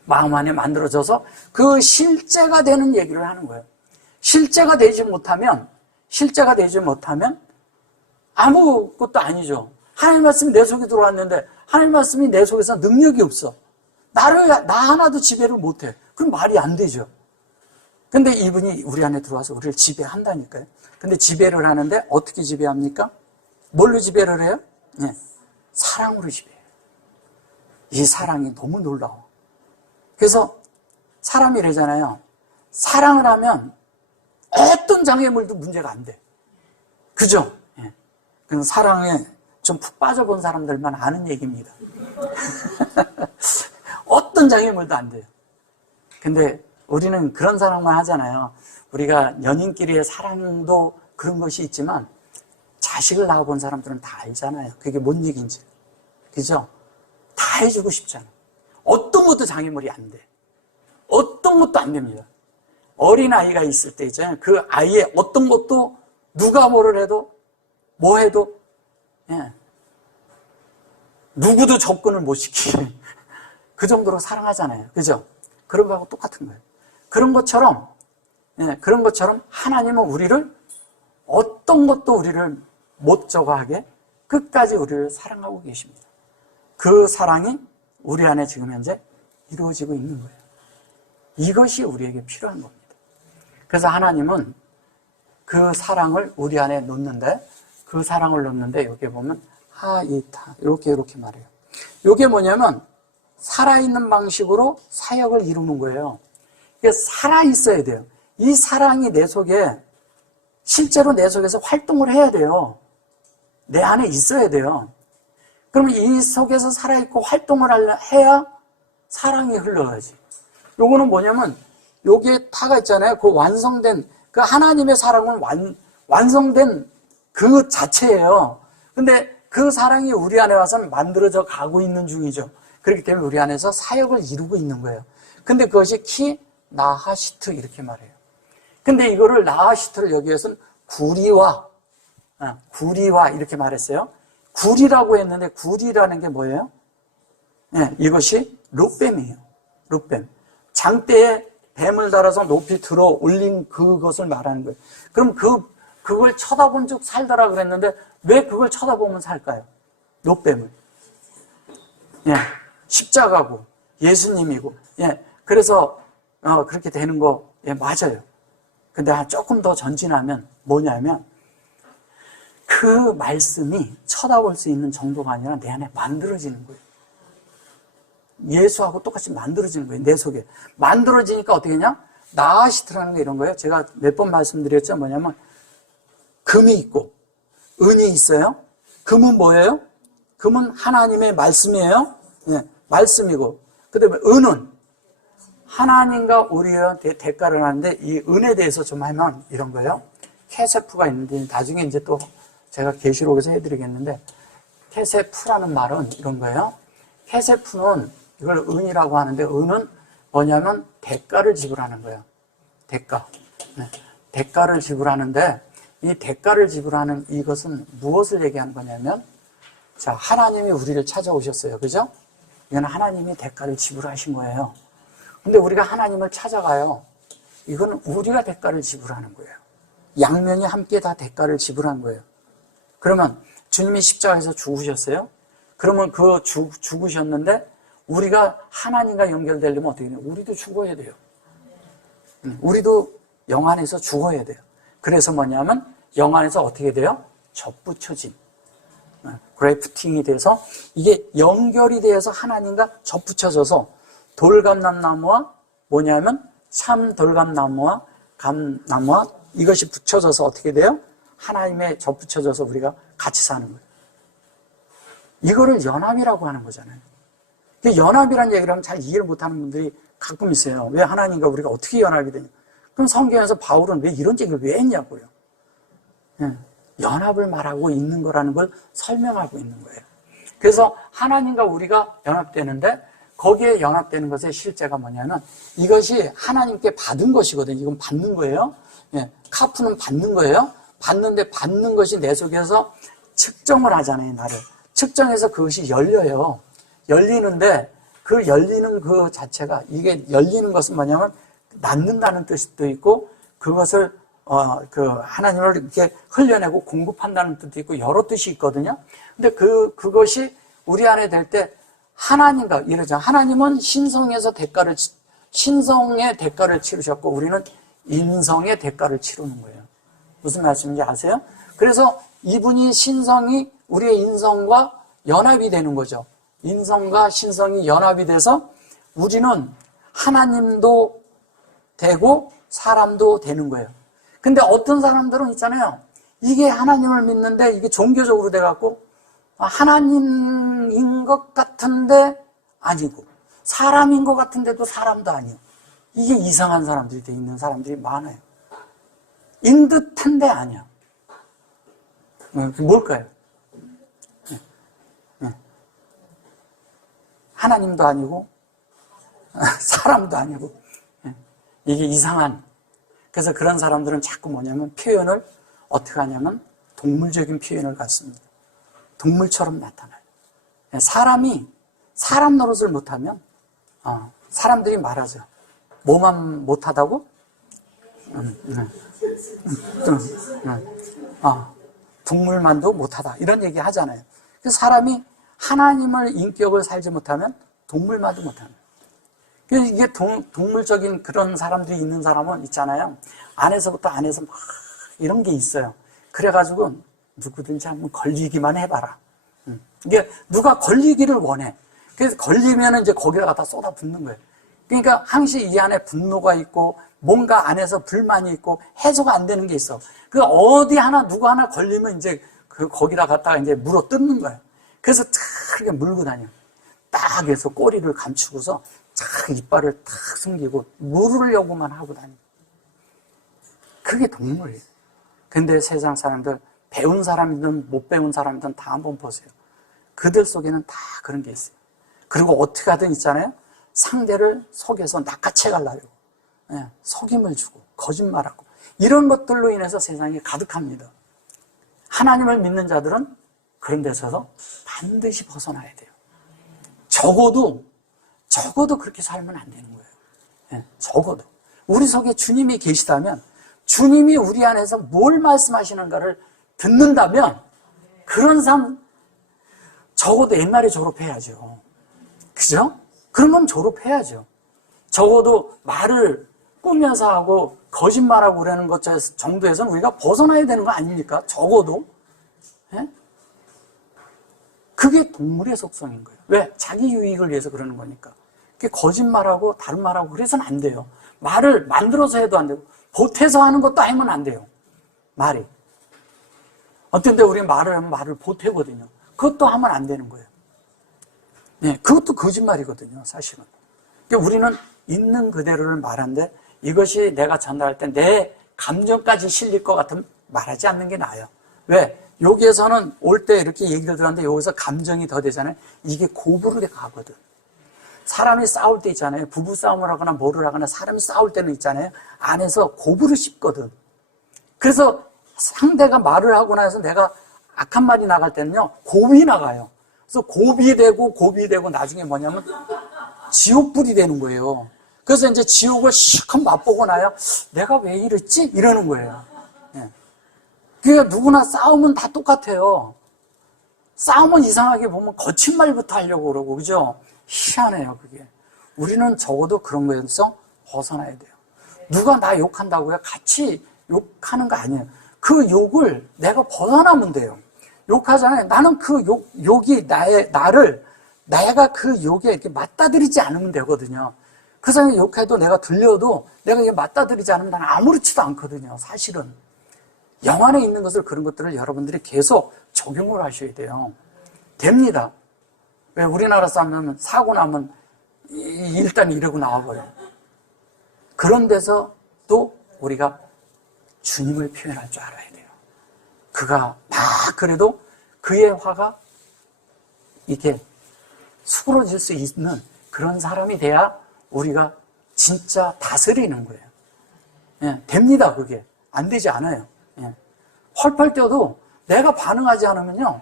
마음 안에 만들어져서 그 실제가 되는 얘기를 하는 거예요. 실제가 되지 못하면 아무것도 아니죠. 하나님 말씀이 내 속에 들어왔는데 하나님 말씀이 내 속에서 능력이 없어. 나 하나도 지배를 못해. 그럼 말이 안 되죠. 근데 이분이 우리 안에 들어와서 우리를 지배한다니까요. 근데 지배를 하는데 어떻게 지배합니까? 뭘로 지배를 해요? 사랑으로 지배해요. 이 사랑이 너무 놀라워. 그래서 사람이 이러잖아요. 사랑을 하면 어떤 장애물도 문제가 안 돼. 그죠? 그래서 사랑에 좀 푹 빠져본 사람들만 아는 얘기입니다. 어떤 장애물도 안 돼요. 근데 우리는 그런 사랑만 하잖아요. 우리가 연인끼리의 사랑도 그런 것이 있지만 자식을 낳아본 사람들은 다 알잖아요. 그게 뭔 얘기인지. 그죠? 다 해주고 싶잖아. 어떤 것도 장애물이 안 돼. 어떤 것도 안 됩니다. 어린아이가 있을 때 있잖아요. 그 아이의 어떤 것도 누가 뭐를 해도 뭐 해도 누구도 접근을 못 시키게 그 정도로 사랑하잖아요. 그죠? 그런 거하고 똑같은 거예요. 그런 것처럼 하나님은 우리를 어떤 것도 우리를 못 저거하게 끝까지 우리를 사랑하고 계십니다. 그 사랑이 우리 안에 지금 현재 이루어지고 있는 거예요. 이것이 우리에게 필요한 겁니다. 그래서 하나님은 그 사랑을 우리 안에 놓는데, 그 사랑을 놓는데 여기에 보면 하이타 이렇게 말해요. 이게 뭐냐면 살아있는 방식으로 사역을 이루는 거예요. 이게 살아있어야 돼요. 이 사랑이 내 속에 실제로 내 속에서 활동을 해야 돼요. 내 안에 있어야 돼요. 그러면 이 속에서 살아있고 활동을 해야 사랑이 흘러가지. 요거는 뭐냐면 여기에 타가 있잖아요. 그 완성된 그 하나님의 사랑은 완성된 그 자체예요. 근데 그 사랑이 우리 안에 와서는 만들어져 가고 있는 중이죠. 그렇기 때문에 우리 안에서 사역을 이루고 있는 거예요. 근데 그것이 키 나하시트 이렇게 말해요. 근데 이거를 나하시트를 여기에서는 구리와 이렇게 말했어요. 구리라고 했는데 구리라는 게 뭐예요? 네, 이것이 룻뱀이에요. 룻뱀. 장대에 뱀을 달아서 높이 들어 올린 그것을 말하는 거예요. 그럼 그걸 쳐다본 적 살더라 그랬는데 왜 그걸 쳐다보면 살까요? 룻뱀을. 예, 십자가고 예수님이고. 예, 그래서 그렇게 되는 거 예, 맞아요. 근데 조금 더 전진하면 뭐냐면 그 말씀이 쳐다볼 수 있는 정도가 아니라 내 안에 만들어지는 거예요. 예수하고 똑같이 만들어지는 거예요. 내 속에. 만들어지니까 어떻게 하냐? 나아시트라는 게 이런 거예요. 제가 몇 번 말씀드렸죠. 뭐냐면 금이 있고 은이 있어요. 금은 뭐예요? 금은 하나님의 말씀이에요. 예, 말씀이고 그 다음에 은은 하나님과 우리의 대가를 하는데 이 은에 대해서 좀 하면 이런 거예요. 케세프가 있는데 나중에 이제 또 제가 계시록에서 해드리겠는데 케세프라는 말은 이런 거예요. 케세프는 이걸 은이라고 하는데 은은 뭐냐면 대가를 지불하는 거예요. 대가. 네. 대가를 지불하는데 이 대가를 지불하는 이것은 무엇을 얘기하는 거냐면 자, 하나님이 우리를 찾아오셨어요. 그죠? 이건 하나님이 대가를 지불하신 거예요. 근데 우리가 하나님을 찾아가요. 이건 우리가 대가를 지불하는 거예요. 양면이 함께 다 대가를 지불한 거예요. 그러면 주님이 십자가에서 죽으셨어요? 그러면 죽으셨는데 우리가 하나님과 연결되려면 어떻게 돼요? 우리도 죽어야 돼요. 우리도 영 안에서 죽어야 돼요. 그래서 뭐냐면 영 안에서 어떻게 돼요? 접붙여짐. 그래프팅이 돼서 이게 연결이 되어서 하나님과 접붙여져서 돌감람나무와 뭐냐면 참 돌감나무와 감나무와 이것이 붙여져서 어떻게 돼요? 하나님에 접붙여져서 우리가 같이 사는 거예요. 이거를 연합이라고 하는 거잖아요. 연합이라는 얘기를 하면 잘 이해를 못하는 분들이 가끔 있어요. 왜 하나님과 우리가 어떻게 연합이 되냐? 그럼 성경에서 바울은 왜 이런 얘기를 왜 했냐고요. 연합을 말하고 있는 거라는 걸 설명하고 있는 거예요. 그래서 하나님과 우리가 연합되는데 거기에 연합되는 것의 실제가 뭐냐면 이것이 하나님께 받은 것이거든요. 이건 받는 거예요. 카프는 받는 거예요. 받는데 받는 것이 내 속에서 측정을 하잖아요. 나를. 측정해서 그것이 열려요. 열리는데 그 열리는 그 자체가 이게 열리는 것은 뭐냐면 낳는다는 뜻도 있고 그것을 그 하나님을 이렇게 흘려내고 공급한다는 뜻도 있고 여러 뜻이 있거든요. 근데 그것이 우리 안에 될 때 하나님과 이러죠. 하나님은 신성의 대가를 치르셨고 우리는 인성의 대가를 치르는 거예요. 무슨 말씀인지 아세요? 그래서 이분이 신성이 우리의 인성과 연합이 되는 거죠. 인성과 신성이 연합이 돼서 우리는 하나님도 되고 사람도 되는 거예요. 근데 어떤 사람들은 있잖아요. 이게 하나님을 믿는데 이게 종교적으로 돼갖고 하나님인 것 같은데 아니고 사람인 것 같은데도 사람도 아니고 이게 이상한 사람들이 돼 있는 사람들이 많아요. 인 듯한데 아니야. 뭘까요? 하나님도 아니고 사람도 아니고 이게 이상한. 그래서 그런 사람들은 자꾸 뭐냐면 표현을 어떻게 하냐면 동물적인 표현을 갖습니다. 동물처럼 나타나요. 사람이 사람 노릇을 못하면 사람들이 말하죠. 뭐만 못하다고? 동물만도 못하다 이런 얘기 하잖아요. 그래서 사람이 하나님을 인격을 살지 못하면 동물만도 못하는. 그래서 이게 동물적인 그런 사람들이 있는 사람은 있잖아요. 안에서부터 안에서 막 이런 게 있어요. 그래가지고 누구든지 한번 걸리기만 해봐라. 이게 누가 걸리기를 원해. 그래서 걸리면 이제 거기다 갖다 쏟아붓는 거예요. 그러니까 항시 이 안에 분노가 있고 뭔가 안에서 불만이 있고 해소가 안 되는 게 있어. 그 어디 하나 누구 하나 걸리면 이제 그 거기다 갖다가 이제 물어 뜯는 거예요. 그래서 탁 이렇게 물고 다녀. 딱 해서 꼬리를 감추고서 탁 이빨을 탁 숨기고 물으려고만 하고 다녀. 그게 동물이에요. 근데 세상 사람들 배운 사람이든 못 배운 사람이든 다 한번 보세요. 그들 속에는 다 그런 게 있어요. 그리고 어떻게 하든 있잖아요. 상대를 속여서 낚아채 가려고 속임을 주고 거짓말하고 이런 것들로 인해서 세상이 가득합니다. 하나님을 믿는 자들은 그런 데서 반드시 벗어나야 돼요. 적어도 그렇게 살면 안 되는 거예요. 적어도 우리 속에 주님이 계시다면 주님이 우리 안에서 뭘 말씀하시는가를 듣는다면 그런 삶 적어도 옛날에 졸업해야죠. 그죠? 그러면 졸업해야죠. 적어도 말을 꾸며서 하고 거짓말하고 그러는 것 정도에서는 우리가 벗어나야 되는 거 아닙니까? 적어도. 그게 동물의 속성인 거예요. 왜? 자기 유익을 위해서 그러는 거니까. 그게 거짓말하고 다른 말하고 그래서는 안 돼요. 말을 만들어서 해도 안 되고 보태서 하는 것도 하면 안 돼요. 말이. 어떤 때 우리 말을 하면 말을 보태거든요. 그것도 하면 안 되는 거예요. 그것도 거짓말이거든요, 사실은. 그러니까 우리는 있는 그대로를 말하는데 이것이 내가 전달할 때 내 감정까지 실릴 것 같으면 말하지 않는 게 나아요. 왜? 여기에서는 올 때 이렇게 얘기를 들었는데 여기서 감정이 더 되잖아요. 이게 고부를 가거든. 사람이 싸울 때 있잖아요. 부부 싸움을 하거나 뭐를 하거나 사람이 싸울 때는 있잖아요. 안에서 고부를 씹거든. 그래서 상대가 말을 하고 나서 내가 악한 말이 나갈 때는요. 곱이 나가요. 그래서 곱이 되고 나중에 뭐냐면 지옥불이 되는 거예요. 그래서 이제 지옥을 실컷 맛보고 나야 내가 왜 이랬지? 이러는 거예요. 그러니까 누구나 싸움은 다 똑같아요. 싸움은 이상하게 보면 거친 말부터 하려고 그러고, 그죠? 희한해요, 그게. 우리는 적어도 그런 거에서 벗어나야 돼요. 누가 나 욕한다고요? 같이 욕하는 거 아니에요. 그 욕을 내가 벗어나면 돼요. 욕하잖아요. 나는 그 욕이 내가 그 욕에 이렇게 맞다들이지 않으면 되거든요. 그 사람이 욕해도 내가 들려도 내가 이게 맞다들이지 않으면 나는 아무렇지도 않거든요, 사실은. 영 안에 있는 것을 그런 것들을 여러분들이 계속 적용을 하셔야 돼요. 됩니다. 왜 우리나라 사람은 사고 나면 일단 이러고 나와버려요. 그런 데서 또 우리가 주님을 표현할 줄 알아야 돼요. 그가 막 그래도 그의 화가 이렇게 수그러질 수 있는 그런 사람이 돼야 우리가 진짜 다스리는 거예요. 됩니다, 그게. 안 되지 않아요. 헐펄 뛰어도 내가 반응하지 않으면요.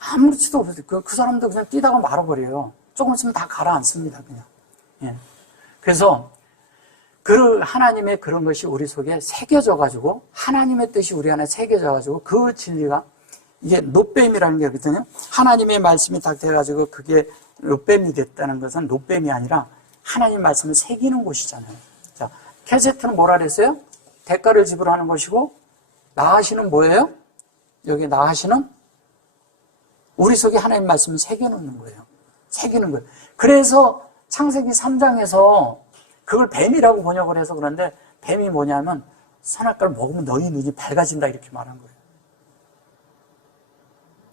아무렇지도 없어요. 그 사람도 그냥 뛰다가 말아버려요. 조금 있으면 다 가라앉습니다, 그냥. 그래서 그 하나님의 그런 것이 우리 속에 새겨져가지고 하나님의 뜻이 우리 안에 새겨져가지고 그 진리가 이게 노뱀이라는 게 있거든요. 하나님의 말씀이 딱 돼가지고 그게 노뱀이 됐다는 것은 노뱀이 아니라 하나님 말씀을 새기는 곳이잖아요. 자, 캐세트는 뭐라 그랬어요? 대가를 지불하는 것이고 나하시는 뭐예요? 여기 나하시는 우리 속에 하나님 말씀을 새겨놓는 거예요. 새기는 거예요. 그래서 창세기 3장에서 그걸 뱀이라고 번역을 해서 그런데 뱀이 뭐냐면 선악과를 먹으면 너희 눈이 밝아진다 이렇게 말한 거예요.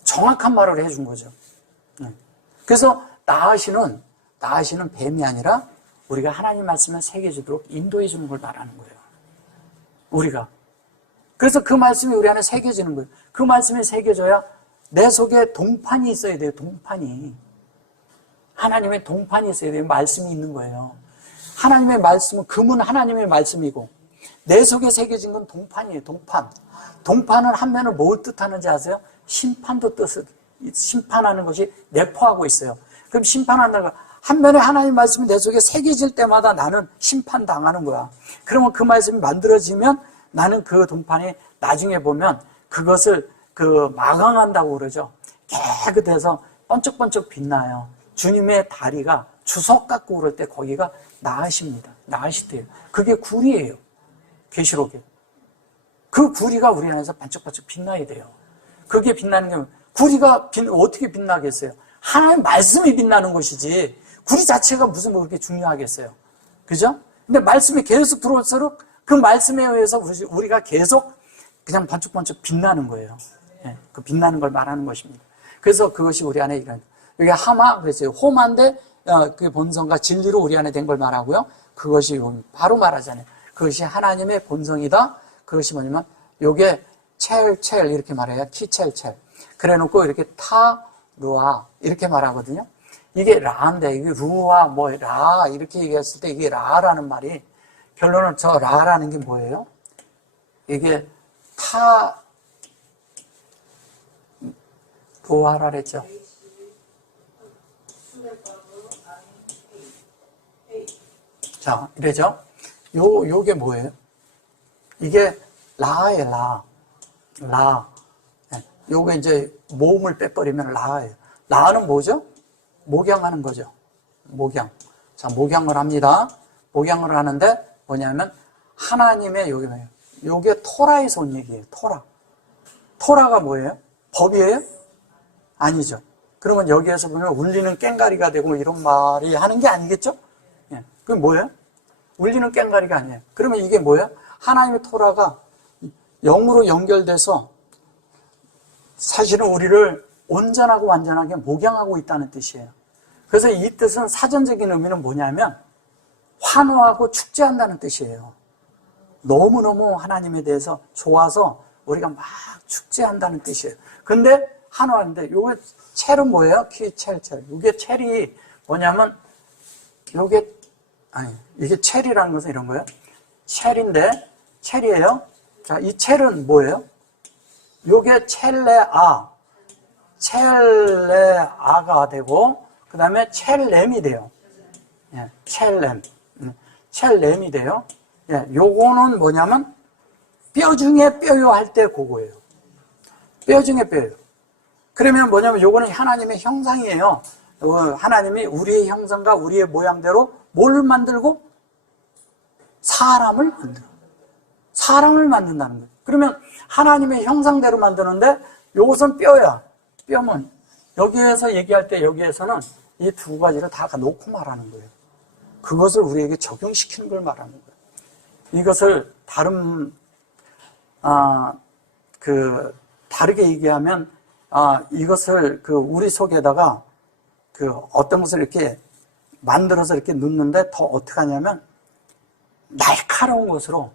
정확한 말을 해준 거죠. 그래서 나하시는 뱀이 아니라 우리가 하나님 말씀을 새겨주도록 인도해 주는 걸 말하는 거예요. 우리가. 그래서 그 말씀이 우리 안에 새겨지는 거예요. 그 말씀이 새겨져야 내 속에 동판이 있어야 돼요. 동판이. 하나님의 동판이 있어야 돼요. 말씀이 있는 거예요. 하나님의 말씀은 금은 하나님의 말씀이고 내 속에 새겨진 건 동판이에요. 동판. 동판은 한 면을 뭘 뜻하는지 아세요? 심판도 뜻을 심판하는 것이 내포하고 있어요. 그럼 심판한다는 거, 한면에 하나님 말씀이 내 속에 새겨질 때마다 나는 심판당하는 거야. 그러면 그 말씀이 만들어지면 나는 그 동판이 나중에 보면 그것을 마감한다고 그러죠. 깨끗해서 번쩍번쩍 빛나요. 주님의 다리가 주석 갖고 그럴 때 거기가 나으십니다. 나으시대요. 그게 구리예요. 계시록에. 그 구리가 우리 안에서 반짝반짝 빛나야 돼요. 그게 빛나는 게 구리가 어떻게 빛나겠어요? 하나님 말씀이 빛나는 것이지 구리 자체가 무슨 그렇게 중요하겠어요. 그죠? 근데 말씀이 계속 들어올수록 그 말씀에 의해서 우리가 계속 그냥 번쩍번쩍 빛나는 거예요. 네, 그 빛나는 걸 말하는 것입니다. 그래서 그것이 우리 안에 여기 하마 그랬어요. 호마인데 그 본성과 진리로 우리 안에 된 걸 말하고요. 그것이 바로 말하잖아요. 그것이 하나님의 본성이다. 그것이 뭐냐면 요게 첼 이렇게 말해요. 키첼. 그래놓고 이렇게 루아 이렇게 말하거든요. 이게 라인데 이게 루아 라 이렇게 얘기했을 때 이게 라라는 말이 결론은 저 라라는 게 뭐예요? 이게 루아라 그랬죠. 자, 이래죠. 요게 뭐예요? 이게 라예요, 라. 네. 요게 이제 모음을 빼버리면 라예요. 라는 뭐죠? 목양하는 거죠. 목양. 자, 목양을 합니다. 목양을 하는데 뭐냐면 하나님의 요게 뭐예요? 요게 토라에서 온 얘기예요. 토라가 뭐예요? 법이에요? 아니죠. 그러면 여기에서 보면 울리는 꽹가리가 되고 이런 말이 하는 게 아니겠죠? 예. 그게 뭐예요? 울리는 꽹가리가 아니에요. 그러면 이게 뭐예요? 하나님의 토라가 영으로 연결돼서 사실은 우리를 온전하고 완전하게 목양하고 있다는 뜻이에요. 그래서 이 뜻은 사전적인 의미는 뭐냐면 환호하고 축제한다는 뜻이에요. 너무너무 하나님에 대해서 좋아서 우리가 막 축제한다는 뜻이에요. 근데 환호하는데 요게 첼은 뭐예요? 첼. 요게 첼이 뭐냐면 이게 첼이라는 것은 이런 거예요. 첼이에요. 자, 이 첼은 뭐예요? 요게 첼레아가 되고 그 다음에 첼렘이 돼요. 예, 첼렘이 돼요. 예, 요거는 뭐냐면 뼈 중에 뼈요 할 때 그거예요. 뼈 중에 뼈요. 그러면 뭐냐면 요거는 하나님의 형상이에요. 하나님이 우리의 형상과 우리의 모양대로 뭘 만들고? 사람을 만든다는 거예요. 그러면 하나님의 형상대로 만드는데 요것은 뼈야. 뼈면 여기에서 얘기할 때 여기에서는 이 두 가지를 다 놓고 말하는 거예요. 그것을 우리에게 적용시키는 걸 말하는 거예요. 이것을 다르게 얘기하면 이것을 우리 속에다가 어떤 것을 이렇게 만들어서 이렇게 넣는데 더 어떻게 하냐면 날카로운 것으로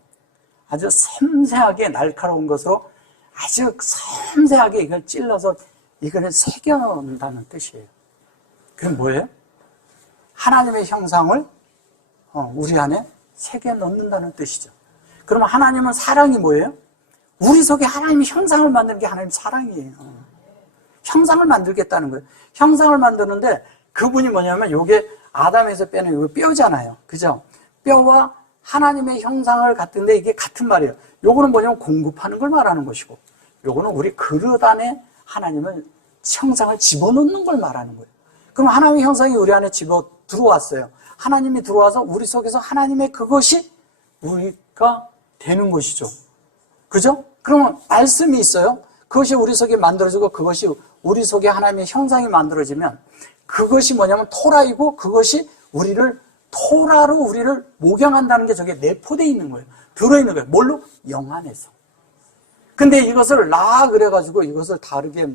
아주 섬세하게 날카로운 것으로 아주 섬세하게 이걸 찔러서 이걸 새겨놓는다는 뜻이에요. 그게 뭐예요? 하나님의 형상을 우리 안에 새겨놓는다는 뜻이죠. 그러면 하나님은 사랑이 뭐예요? 우리 속에 하나님의 형상을 만드는 게 하나님 사랑이에요. 형상을 만들겠다는 거예요. 형상을 만드는데 그분이 뭐냐면 요게 아담에서 빼는 요 뼈잖아요. 그죠? 뼈와 하나님의 형상을 갖는데 이게 같은 말이에요. 요거는 뭐냐면 공급하는 걸 말하는 것이고 요거는 우리 그릇 안에 하나님의 형상을 집어넣는 걸 말하는 거예요. 그럼 하나님의 형상이 우리 안에 들어왔어요. 하나님이 들어와서 우리 속에서 하나님의 그것이 우리가 되는 것이죠. 그죠? 그러면 말씀이 있어요. 그것이 우리 속에 만들어지고 그것이 우리 속에 하나님의 형상이 만들어지면 그것이 뭐냐면 토라이고 그것이 토라로 우리를 목양한다는 게 저게 내포되어 있는 거예요. 들어있는 거예요. 뭘로? 영 안에서. 근데 이것을 그래가지고 이것을 다르게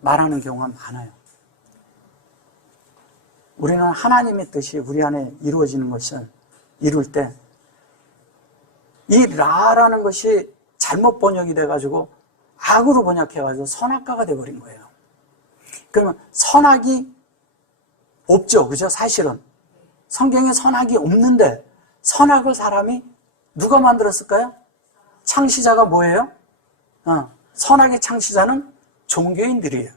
말하는 경우가 많아요. 우리는 하나님의 뜻이 우리 안에 이루어지는 것을 이룰 때 이 라라는 것이 잘못 번역이 돼가지고 악으로 번역해가지고 선악과가 돼버린 거예요. 그러면 선악이 없죠. 그죠? 사실은. 성경에 선악이 없는데 선악을 사람이 누가 만들었을까요? 창시자가 뭐예요? 선악의 창시자는 종교인들이에요.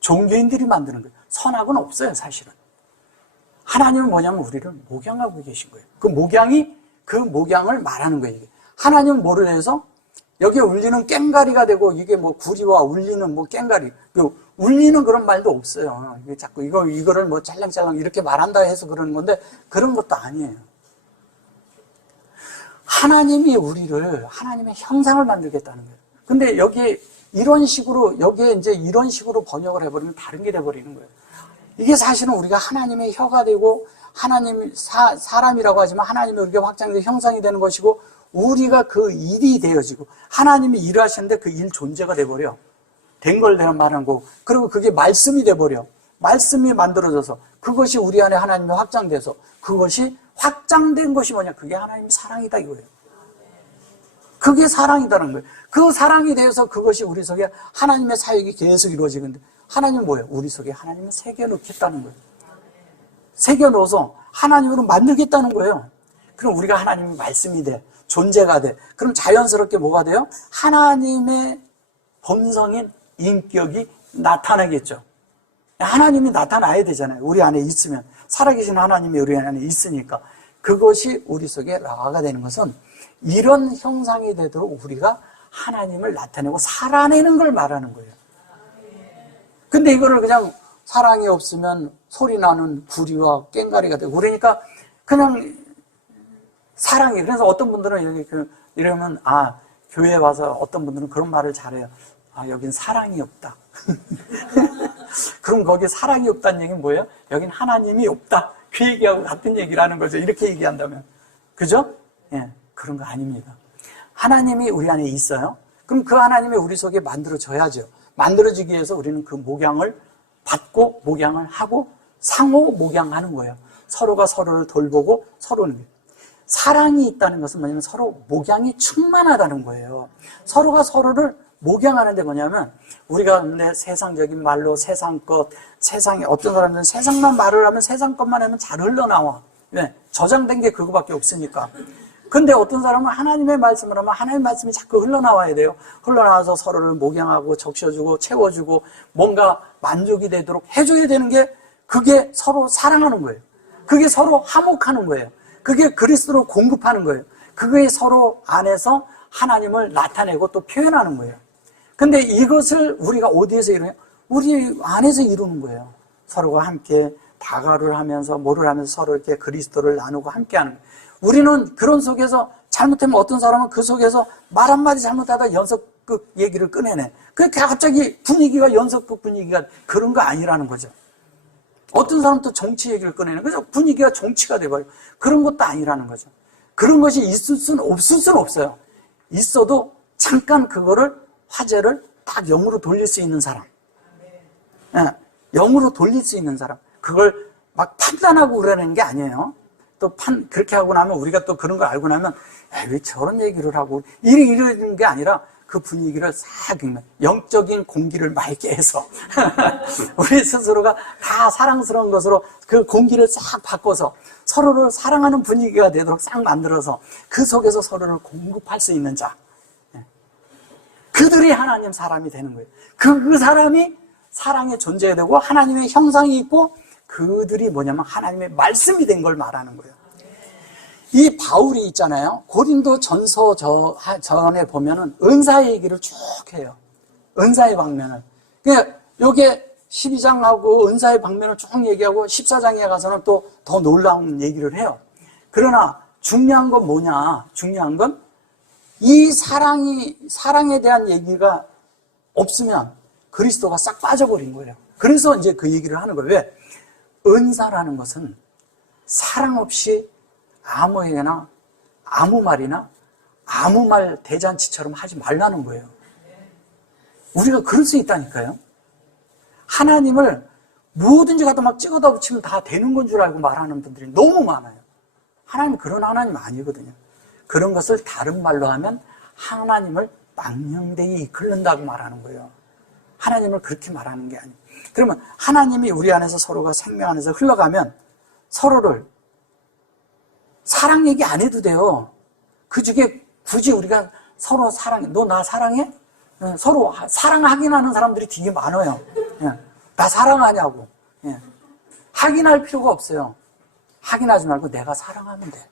종교인들이 만드는 거예요. 선악은 없어요, 사실은. 하나님은 뭐냐면 우리를 목양하고 계신 거예요. 그 목양을 말하는 거예요. 이게. 하나님은 뭐를 해서 여기에 울리는 꽹가리가 되고 이게 뭐 구리와 울리는 뭐 꽹가리, 울리는 그런 말도 없어요. 이게 자꾸 이거를 뭐 짤랑짤랑 이렇게 말한다 해서 그러는 건데 그런 것도 아니에요. 하나님이 우리를 하나님의 형상을 만들겠다는 거예요. 근데 여기에 이런 식으로 번역을 해버리면 다른 게 돼버리는 거예요. 이게 사실은 우리가 하나님의 혀가 되고 하나님 사람이라고 하지만 하나님이 우리가 확장된 형상이 되는 것이고 우리가 그 일이 되어지고 하나님이 일하시는데 그 일 존재가 돼버려. 된 걸 내가 말하는 거고 그리고 그게 말씀이 돼버려. 말씀이 만들어져서 그것이 우리 안에 하나님이 확장돼서 그것이 확장된 것이 뭐냐? 그게 하나님의 사랑이다 이거예요. 그게 사랑이다는 거예요. 그 사랑이 되어서 그것이 우리 속에 하나님의 사역이 계속 이루어지는데 하나님은 뭐예요? 우리 속에 하나님을 새겨넣겠다는 거예요. 새겨넣어서 하나님으로 만들겠다는 거예요. 그럼 우리가 하나님의 말씀이 돼. 존재가 돼. 그럼 자연스럽게 뭐가 돼요? 하나님의 본성인 인격이 나타나겠죠. 하나님이 나타나야 되잖아요. 우리 안에 있으면. 살아계신 하나님이 우리 안에 있으니까. 그것이 우리 속에 라화가 되는 것은 이런 형상이 되도록 우리가 하나님을 나타내고 살아내는 걸 말하는 거예요. 근데 이거를 그냥 사랑이 없으면 소리 나는 구리와 꽹가리가 되고 그러니까 그냥 사랑이. 그래서 어떤 분들은 이러면 교회에 와서 어떤 분들은 그런 말을 잘해요. 여긴 사랑이 없다. 그럼 거기에 사랑이 없다는 얘기는 뭐예요? 여긴 하나님이 없다. 그 얘기하고 같은 얘기를 하는 거죠. 이렇게 얘기한다면. 그죠? 예, 그런 거 아닙니다. 하나님이 우리 안에 있어요. 그럼 그 하나님이 우리 속에 만들어져야죠. 만들어지기 위해서 우리는 그 목양을 받고 목양을 하고 상호 목양하는 거예요. 서로가 서로를 돌보고 서로는. 사랑이 있다는 것은 뭐냐면 서로 목양이 충만하다는 거예요. 서로가 서로를 목양하는데 뭐냐면 우리가 근데 세상적인 말로 세상에 어떤 사람들은 세상만 말을 하면 세상 것만 하면 잘 흘러나와. 왜? 저장된 게 그거밖에 없으니까. 근데 어떤 사람은 하나님의 말씀을 하면 하나님의 말씀이 자꾸 흘러나와야 돼요. 흘러나와서 서로를 목양하고 적셔주고 채워주고 뭔가 만족이 되도록 해줘야 되는 게 그게 서로 사랑하는 거예요. 그게 서로 화목하는 거예요. 그게 그리스도로 공급하는 거예요. 그게 서로 안에서 하나님을 나타내고 또 표현하는 거예요. 근데 이것을 우리가 어디에서 이루냐? 우리 안에서 이루는 거예요. 서로가 함께 다가를 하면서 뭐를 하면서 서로 이렇게 그리스도를 나누고 함께 하는 거예요. 우리는 그런 속에서 잘못하면 어떤 사람은 그 속에서 말 한마디 잘못하다 연속극 얘기를 꺼내네. 그렇게 갑자기 분위기가 연속극 분위기가 그런 거 아니라는 거죠. 어떤 사람은 또 정치 얘기를 꺼내는 거죠. 분위기가 정치가 돼버려요. 그런 것도 아니라는 거죠. 그런 것이 있을 수는 없을 수는 없어요. 있어도 잠깐 그거를 화제를 딱 0으로 돌릴 수 있는 사람. 네, 0으로 돌릴 수 있는 사람. 그걸 막 판단하고 그러는 게 아니에요. 또 그렇게 하고 나면 우리가 또 그런 걸 알고 나면 왜 저런 얘기를 하고 이러는 게 아니라 그 분위기를 싹 영적인 공기를 맑게 해서 우리 스스로가 다 사랑스러운 것으로 그 공기를 싹 바꿔서 서로를 사랑하는 분위기가 되도록 싹 만들어서 그 속에서 서로를 공급할 수 있는 자. 그들이 하나님 사람이 되는 거예요. 그 사람이 사랑의 존재가 되고 하나님의 형상이 있고 그들이 뭐냐면 하나님의 말씀이 된 걸 말하는 거예요. 이 바울이 있잖아요. 고린도 전서 전에 보면은 은사의 얘기를 쭉 해요. 은사의 방면을. 그러니까 요게 12장하고 은사의 방면을 쭉 얘기하고 14장에 가서는 또 더 놀라운 얘기를 해요. 그러나 중요한 건 뭐냐? 중요한 건 이 사랑에 대한 얘기가 없으면 그리스도가 싹 빠져버린 거예요. 그래서 이제 그 얘기를 하는 거예요. 왜? 은사라는 것은 사랑 없이 아무에게나 아무 말이나 아무 말 대잔치처럼 하지 말라는 거예요. 우리가 그럴 수 있다니까요. 하나님을 뭐든지 갖다 막 찍어다 붙이면 다 되는 건 줄 알고 말하는 분들이 너무 많아요. 하나님 그런 하나님 아니거든요. 그런 것을 다른 말로 하면 하나님을 망령되이 이끌는다고 말하는 거예요. 하나님을 그렇게 말하는 게 아니에요. 그러면 하나님이 우리 안에서 서로가 생명 안에서 흘러가면 서로를 사랑 얘기 안 해도 돼요. 그 중에 굳이 우리가 서로 사랑해. 너 나 사랑해? 서로 사랑하긴 사람들이 되게 많아요. 예. 나 사랑하냐고. 예. 확인할 필요가 없어요. 확인하지 말고 내가 사랑하면 돼.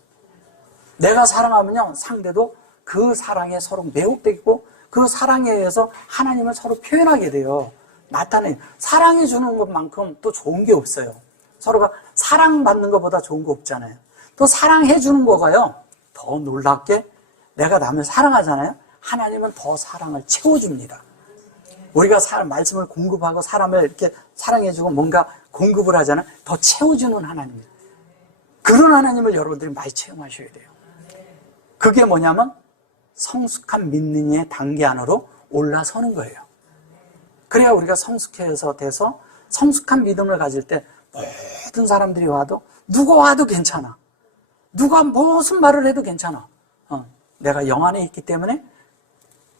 내가 사랑하면요, 상대도 그 사랑에 서로 매혹되고 그 사랑에 의해서 하나님을 서로 표현하게 돼요. 나타내. 사랑해 주는 것만큼 또 좋은 게 없어요. 서로가 사랑받는 것보다 좋은 거 없잖아요. 또 사랑해 주는 거가요, 더 놀랍게 내가 남을 사랑하잖아요. 하나님은 더 사랑을 채워줍니다. 우리가 말씀을 공급하고 사람을 이렇게 사랑해주고 뭔가 공급을 하잖아요. 더 채워주는 하나님입니다. 그런 하나님을 여러분들이 많이 체험하셔야 돼요. 그게 뭐냐면 성숙한 믿는 이의 단계 안으로 올라서는 거예요. 그래야 우리가 성숙해서 돼서 성숙한 믿음을 가질 때 모든 사람들이 와도 누가 와도 괜찮아. 누가 무슨 말을 해도 괜찮아. 내가 영 안에 있기 때문에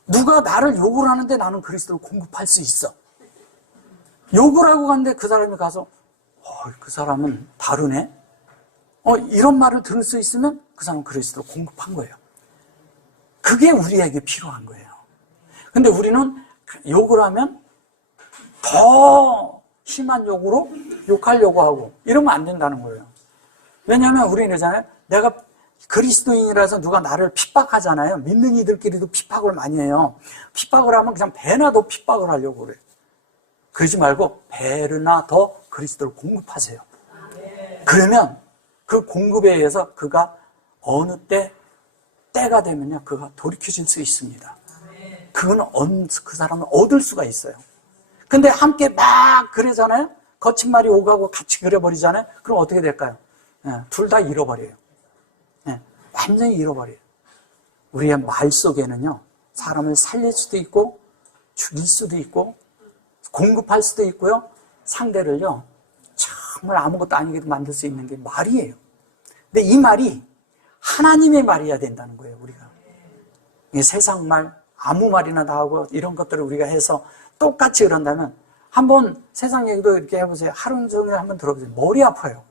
누가 나를 욕을 하는데 나는 그리스도를 공급할 수 있어. 욕을 하고 갔는데 그 사람이 가서 그 사람은 다르네. 이런 말을 들을 수 있으면 그 사람은 그리스도를 공급한 거예요. 그게 우리에게 필요한 거예요. 근데 우리는 욕을 하면 더 심한 욕으로 욕하려고 하고 이러면 안 된다는 거예요. 왜냐하면 우리는 이러잖아요. 내가 그리스도인이라서 누가 나를 핍박하잖아요. 믿는 이들끼리도 핍박을 많이 해요. 핍박을 하면 그냥 배나 더 핍박을 하려고 그래요. 그러지 말고 배나 더 그리스도를 공급하세요. 그러면 그 공급에 의해서 그가 어느 때가 되면요, 그가 돌이켜질 수 있습니다. 그거는 그 사람은 얻을 수가 있어요. 근데 함께 막 그러잖아요. 거친 말이 오가고 같이 그려버리잖아요. 그럼 어떻게 될까요? 둘 다 잃어버려요. 완전히 잃어버려요. 우리의 말 속에는요, 사람을 살릴 수도 있고 죽일 수도 있고 공급할 수도 있고요, 상대를요 정말 아무것도 아니게도 만들 수 있는 게 말이에요. 근데 이 말이 하나님의 말이어야 된다는 거예요. 우리가 세상 말 아무 말이나 다 하고 이런 것들을 우리가 해서 똑같이 그런다면 한번 세상 얘기도 이렇게 해보세요. 하루 종일 한번 들어보세요. 머리 아파요.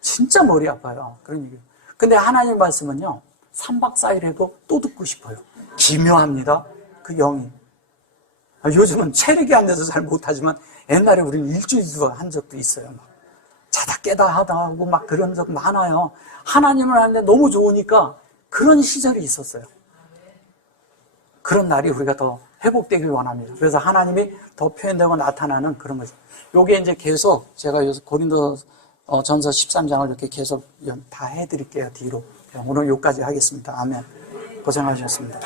진짜 머리 아파요. 그런 얘기. 근데 하나님 말씀은요, 3박 4일 해도 또 듣고 싶어요. 기묘합니다. 그 영이. 요즘은 체력이 안 돼서 잘 못하지만 옛날에 우리는 일주일도 한 적도 있어요. 막 자다 깨다 하다 하고 막 그런 적 많아요. 하나님을 하는데 너무 좋으니까 그런 시절이 있었어요. 그런 날이 우리가 더 회복되길 원합니다. 그래서 하나님이 더 표현되고 나타나는 그런 거죠. 요게 이제 계속 제가 고린도 전서 13장을 이렇게 계속 다 해드릴게요. 뒤로. 오늘 여기까지 하겠습니다. 아멘. 고생하셨습니다.